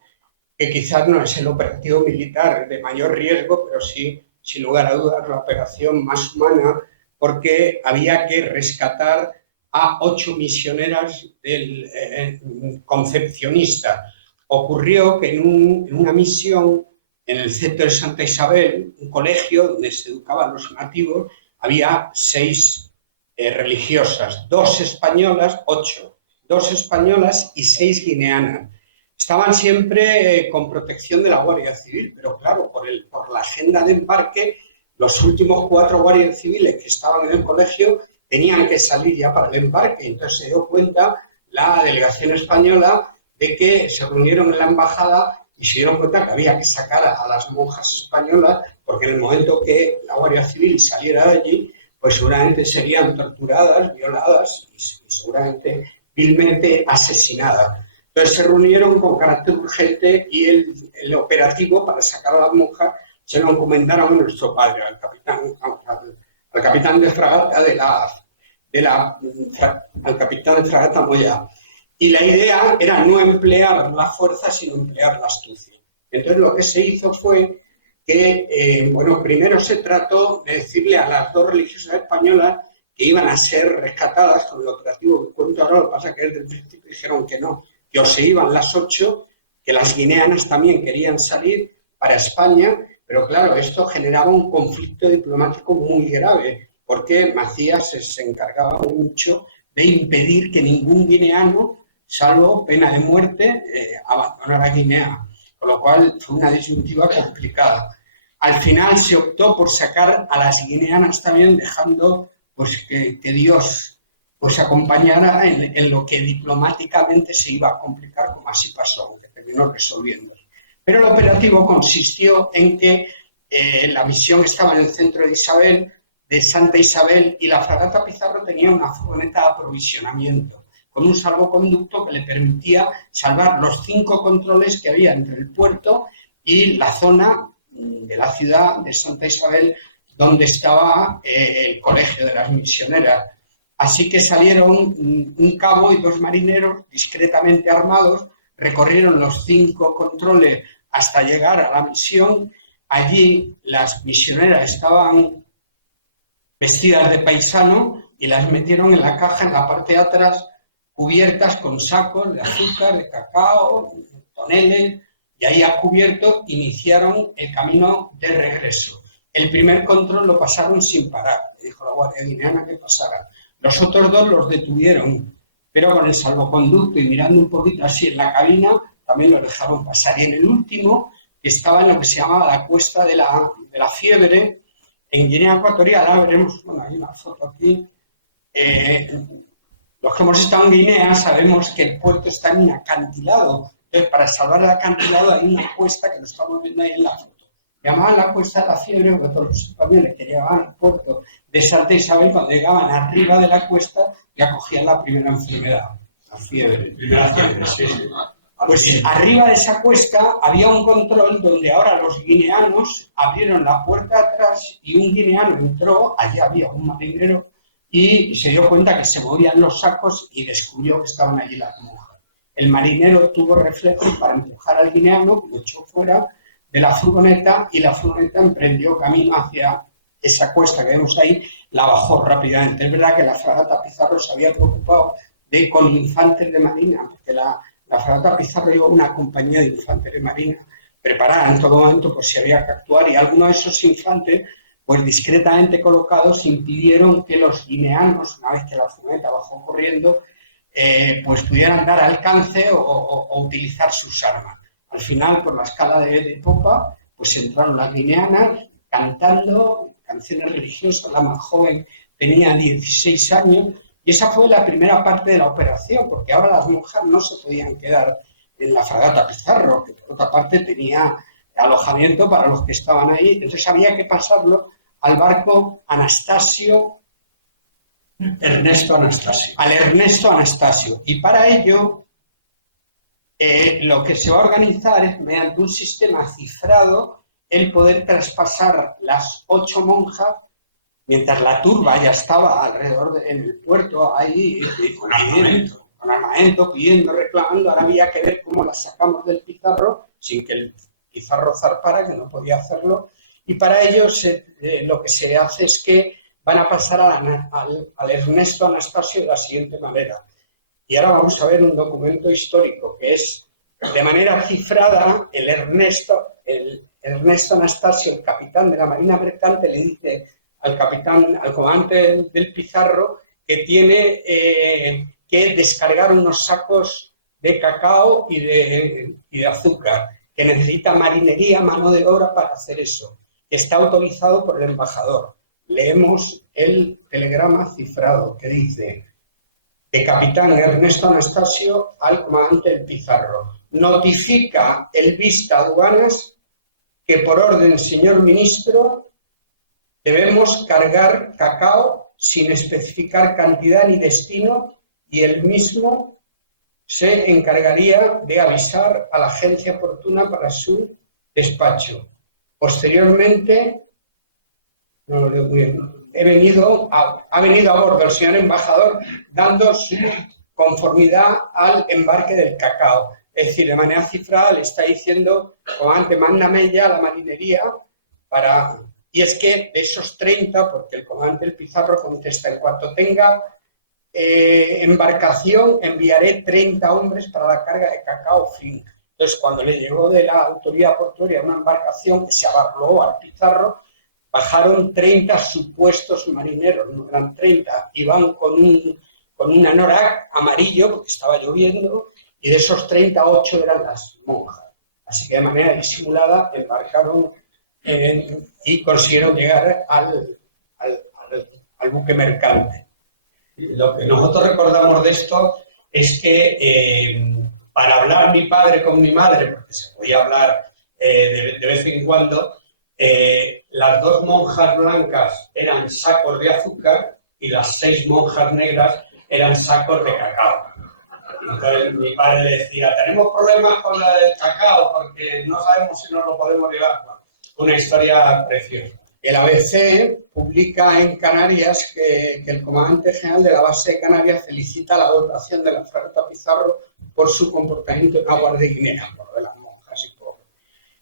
que quizás no es el operativo militar de mayor riesgo, pero sí, sin lugar a dudas, la operación más humana, porque había que rescatar a 8 misioneras del Concepcionista. Ocurrió que en una misión en el centro de Santa Isabel, un colegio donde se educaban los nativos, había 6 religiosas, 2 españolas, 8, 2 españolas y 6 guineanas. Estaban siempre con protección de la Guardia Civil, pero claro, por la agenda de embarque, los últimos 4 guardias civiles que estaban en el colegio tenían que salir ya para el embarque. Entonces se dio cuenta la delegación española de que se reunieron en la embajada y se dieron cuenta que había que sacar a las monjas españolas, porque en el momento que la Guardia Civil saliera de allí, pues seguramente serían torturadas, violadas y seguramente vilmente asesinadas. Entonces se reunieron con carácter urgente y el operativo para sacar a las monjas se lo encomendaron a nuestro padre, al capitán de fragata al capitán de fragata Moya. Y la idea era no emplear la fuerza, sino emplear la astucia. Entonces lo que se hizo fue que, primero se trató de decirle a las dos religiosas españolas que iban a ser rescatadas con el operativo que cuento ahora. Lo que pasa es que desde el principio dijeron que no, que o se iban las 8, que las guineanas también querían salir para España, pero claro, esto generaba un conflicto diplomático muy grave, porque Macías se encargaba mucho de impedir que ningún guineano, salvo pena de muerte, abandonara Guinea, con lo cual fue una disyuntiva complicada. Al final se optó por sacar a las guineanas también, dejando pues que Dios pues acompañara en lo que diplomáticamente se iba a complicar, como así pasó, aunque terminó resolviendo. Pero el operativo consistió en que la misión estaba en el centro de Santa Isabel, y la fragata Pizarro tenía una furgoneta de aprovisionamiento con un salvoconducto que le permitía salvar los 5 controles que había entre el puerto y la zona de la ciudad de Santa Isabel donde estaba el colegio de las misioneras. Así que salieron un cabo y 2 marineros discretamente armados, recorrieron los 5 controles hasta llegar a la misión. Allí las misioneras estaban vestidas de paisano y las metieron en la caja en la parte de atrás, cubiertas con sacos de azúcar, de cacao, toneles, y ahí a cubierto iniciaron el camino de regreso. El primer control lo pasaron sin parar, le dijo la Guardia Guineana que pasara. Los otros 2 los detuvieron, pero con el salvoconducto y mirando un poquito así en la cabina, también los dejaron pasar. Y en el último, que estaba en lo que se llamaba la Cuesta de la Fiebre, en Guinea Ecuatorial, ahora veremos, hay una foto aquí. Los que hemos estado en Guinea sabemos que el puerto está en un acantilado. Entonces, para salvar el acantilado hay una cuesta que lo estamos viendo ahí en la foto. Llamaban la Cuesta de la Fiebre porque todos los españoles que llegaban al puerto de Santa Isabel, cuando llegaban arriba de la cuesta, ya cogían la primera enfermedad, la fiebre. Primera fiebre, sí. Pues arriba de esa cuesta había un control donde ahora los guineanos abrieron la puerta atrás y un guineano entró, allí había un marinero, y se dio cuenta que se movían los sacos y descubrió que estaban allí las monjas. El marinero tuvo reflejos para empujar al guineano, lo echó fuera de la furgoneta, y la furgoneta emprendió camino hacia esa cuesta que vemos ahí, la bajó rápidamente. Es verdad que la fragata Pizarro se había preocupado con infantes de marina, porque la fragata Pizarro llevaba una compañía de infantes de marina preparada en todo momento por si había que actuar, y algunos de esos infantes, pues discretamente colocados, impidieron que los guineanos, una vez que la furgoneta bajó corriendo, pues pudieran dar alcance o utilizar sus armas. Al final, por la escala de popa, pues entraron las guineanas cantando canciones religiosas. La más joven tenía 16 años, y esa fue la primera parte de la operación, porque ahora las monjas no se podían quedar en la fragata Pizarro, que por otra parte tenía alojamiento para los que estaban ahí. Entonces había que pasarlo al barco Ernesto Anastasio. Y para ello, lo que se va a organizar es, mediante un sistema cifrado, el poder traspasar las 8 monjas, mientras la turba ya estaba alrededor en el puerto, ahí con armamento, pidiendo, reclamando. Ahora había que ver cómo las sacamos del Pizarro sin que el Pizarro zarpara, que no podía hacerlo. Y para ello lo que se hace es que van a pasar al Ernesto Anastasio de la siguiente manera. Y ahora vamos a ver un documento histórico que es, de manera cifrada, el Ernesto Anastasio, el capitán de la Marina Mercante, le dice al comandante del Pizarro que tiene que descargar unos sacos de cacao y de azúcar, que necesita marinería, mano de obra para hacer eso, que está autorizado por el embajador. Leemos el telegrama cifrado que dice: de capitán Ernesto Anastasio al comandante del Pizarro. notifica el Vista Aduanas que por orden del señor ministro debemos cargar cacao sin especificar cantidad ni destino y él mismo se encargaría de avisar a la agencia oportuna para su despacho. Posteriormente, no lo digo bien, ha venido a bordo el señor embajador dando su conformidad al embarque del cacao. Es decir, de manera cifrada le está diciendo, comandante, mándame ya a la marinería para... Y es que de esos 30, porque el comandante del Pizarro contesta, en cuanto tenga embarcación, enviaré 30 hombres para la carga de cacao fin. Entonces, cuando le llegó de la autoridad portuaria una embarcación que se abarló al Pizarro, bajaron 30 supuestos marineros, no eran 30, iban con un anorak amarillo, porque estaba lloviendo, y de esos 38 eran las monjas. Así que de manera disimulada embarcaron y consiguieron llegar al buque mercante. Lo que nosotros recordamos de esto es que para hablar mi padre con mi madre, porque se podía hablar de vez en cuando, las 2 monjas blancas eran sacos de azúcar y las 6 monjas negras eran sacos de cacao. Entonces mi padre le decía, tenemos problemas con la del cacao porque no sabemos si nos lo podemos llevar. Una historia preciosa. El ABC publica en Canarias que el comandante general de la base de Canarias felicita la dotación de la fragata Pizarro por su comportamiento en aguas de Guinea, por lo de las monjas y por...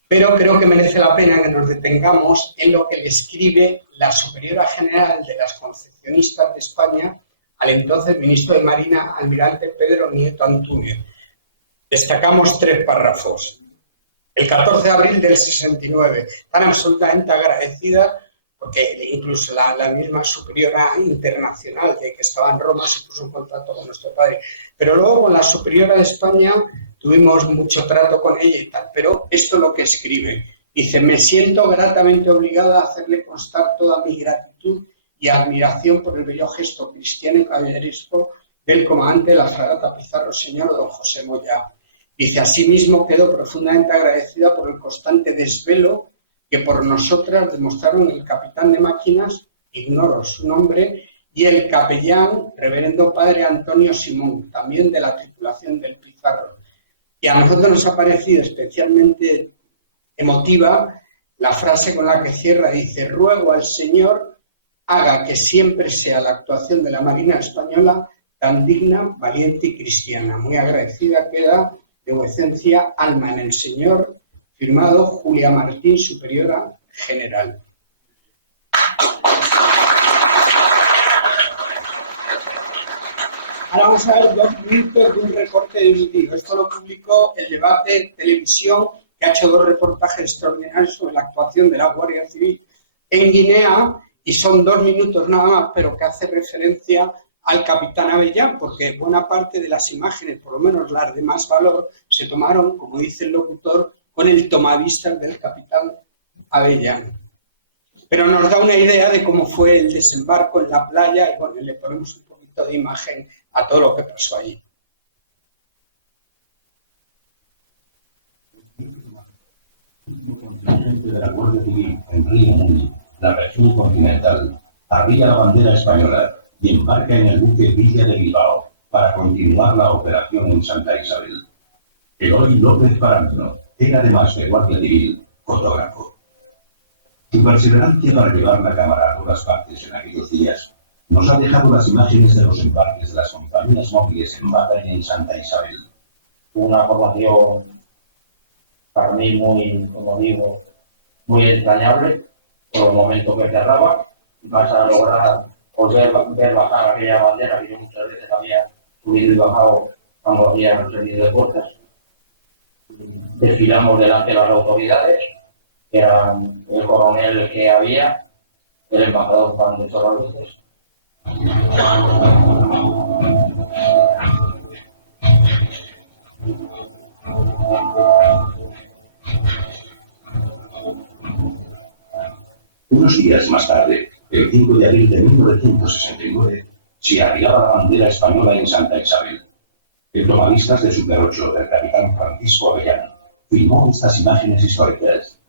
Pero creo que merece la pena que nos detengamos en lo que le escribe la superiora general de las concepcionistas de España al entonces ministro de Marina, almirante Pedro Nieto Antúnez. Destacamos 3 párrafos. El 14 de abril del 69, tan absolutamente agradecida, porque incluso la misma superiora internacional que estaba en Roma se puso en contacto con nuestro padre. Pero luego con la superiora de España tuvimos mucho trato con ella y tal. Pero esto es lo que escribe. Dice, me siento gratamente obligada a hacerle constar toda mi gratitud y admiración por el bello gesto cristiano y caballeresco del comandante de la fragata Pizarro, señor don José Moya. Dice, asimismo quedo profundamente agradecida por el constante desvelo que por nosotras demostraron el capitán de máquinas, ignoro su nombre, y el capellán, reverendo padre Antonio Simón, también de la tripulación del Pizarro. Y a nosotros nos ha parecido especialmente emotiva la frase con la que cierra, dice, ruego al Señor haga que siempre sea la actuación de la Marina Española tan digna, valiente y cristiana. Muy agradecida queda de vuecencia alma en el Señor, firmado Julia Martín, superiora general. Ahora vamos a ver 2 minutos de un recorte de vídeo. Esto lo publicó el Debate Televisión, que ha hecho 2 reportajes extraordinarios sobre la actuación de la Guardia Civil en Guinea, y son 2 minutos nada más, pero que hace referencia al capitán Avellán, porque buena parte de las imágenes, por lo menos las de más valor, se tomaron, como dice el locutor, con el tomavistas del capitán Avellán. Pero nos da una idea de cómo fue el desembarco en la playa y bueno, le ponemos un poquito de imagen a todo lo que pasó allí. Contingente de la Guardia Civil en Reino Unido, la región continental, arriba la bandera española y embarca en el buque Villa de Bilbao para continuar la operación en Santa Isabel. Eloy López Paranzo era, además de guardia civil, fotógrafo. Su perseverancia para llevar la cámara a todas partes en aquellos días nos ha dejado las imágenes de los embarques de las compañías móviles en batalla en Santa Isabel. Una formación para mí muy, como digo, muy entrañable por el momento que cerraba. Vas a lograr ver bajar aquella bandera que yo muchas veces había subido y bajado cuando hacía el servicio de puertas. Desfilamos delante de las autoridades, que eran el coronel que había, el embajador Juan de Torraluces. Unos días más tarde, el 5 de abril de 1969, se arriaba la bandera española en Santa Isabel. El tomadistas de Super 8 del capitán Francisco Arellano filmó estas imágenes históricas.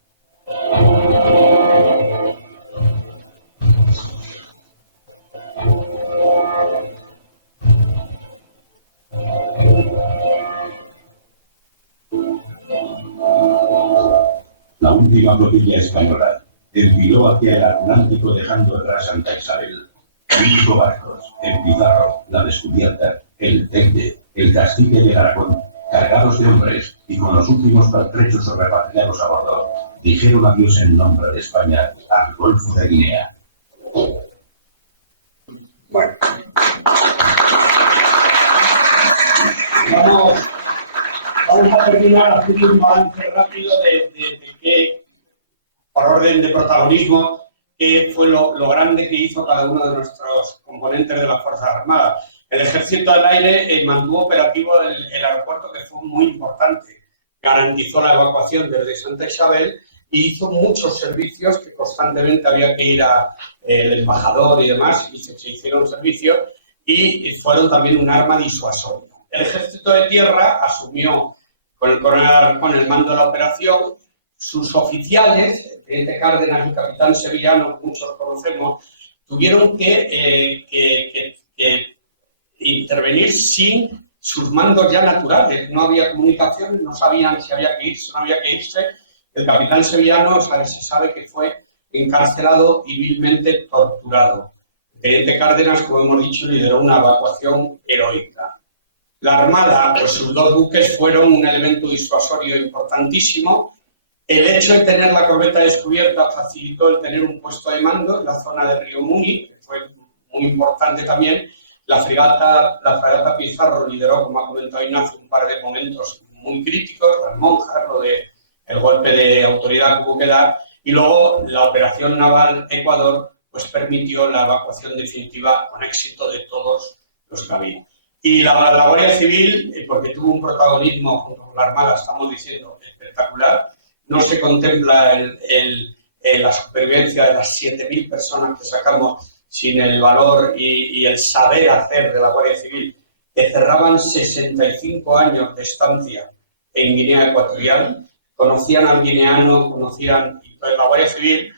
La última flotilla española enfiló hacia el Atlántico dejando atrás Santa Isabel. 5 barcos, el Pizarro, la Descubierta, el Telde, el Castilla y el Aragón, cargados de hombres y con los últimos pertrechos o repatriados a bordo, dijeron adiós en nombre de España al Golfo de Guinea. Bueno. Vamos a terminar haciendo un balance rápido de qué, por orden de protagonismo, qué fue lo grande que hizo cada uno de nuestros componentes de las Fuerzas Armadas. El Ejército del Aire mantuvo operativo el aeropuerto, que fue muy importante. Garantizó la evacuación desde Santa Isabel y hizo muchos servicios que constantemente había que ir el embajador y demás, y se hicieron servicios y fueron también un arma disuasoria. El Ejército de Tierra asumió con el mando de la operación. Sus oficiales, el teniente Cárdenas y el capitán Sevillano, muchos conocemos, tuvieron que intervenir sin sus mandos ya naturales. No había comunicación, no sabían si había que irse o no había que irse. El capitán Sevillano se sabe que fue encarcelado y vilmente torturado. El teniente Cárdenas, como hemos dicho, lideró una evacuación heroica. La Armada, pues sus 2 buques fueron un elemento disuasorio importantísimo. El hecho de tener la corbeta descubierta facilitó el tener un puesto de mando en la zona de Río Muni, que fue muy importante también. La fragata Pizarro lideró, como ha comentado Ignacio, un par de momentos muy críticos, las monjas, lo de el golpe de autoridad que hubo que dar, y luego la operación naval Ecuador pues permitió la evacuación definitiva con éxito de todos los navíos. Y la Guardia Civil, porque tuvo un protagonismo junto con la Armada, estamos diciendo, espectacular. No se contempla la supervivencia de las 7.000 personas que sacamos sin el valor y el saber hacer de la Guardia Civil, que cerraban 65 años de estancia en Guinea Ecuatorial, conocían al guineano, y pues la Guardia Civil,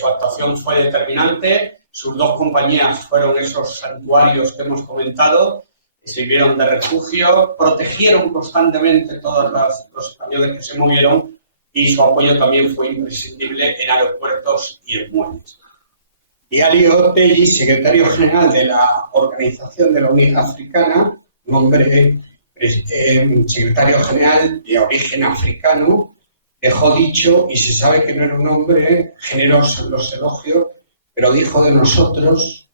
su actuación fue determinante. Sus 2 compañías fueron esos santuarios que hemos comentado, que sirvieron de refugio, protegieron constantemente todos los españoles que se movieron, y su apoyo también fue imprescindible en aeropuertos y en muelles. Diario Otegi, secretario general de la Organización de la Unidad Africana, un hombre secretario general de origen africano, dejó dicho, y se sabe que no era un hombre generoso en los elogios, pero dijo de nosotros: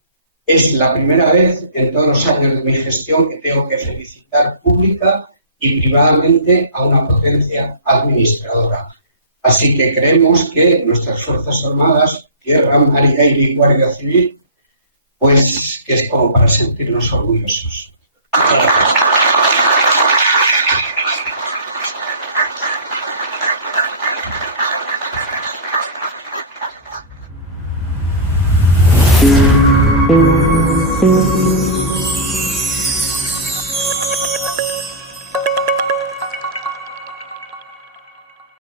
es la primera vez en todos los años de mi gestión que tengo que felicitar pública y privadamente a una potencia administradora. Así que creemos que nuestras Fuerzas Armadas, Tierra, Mar y Aire y Guardia Civil, pues que es como para sentirnos orgullosos. Muchas gracias.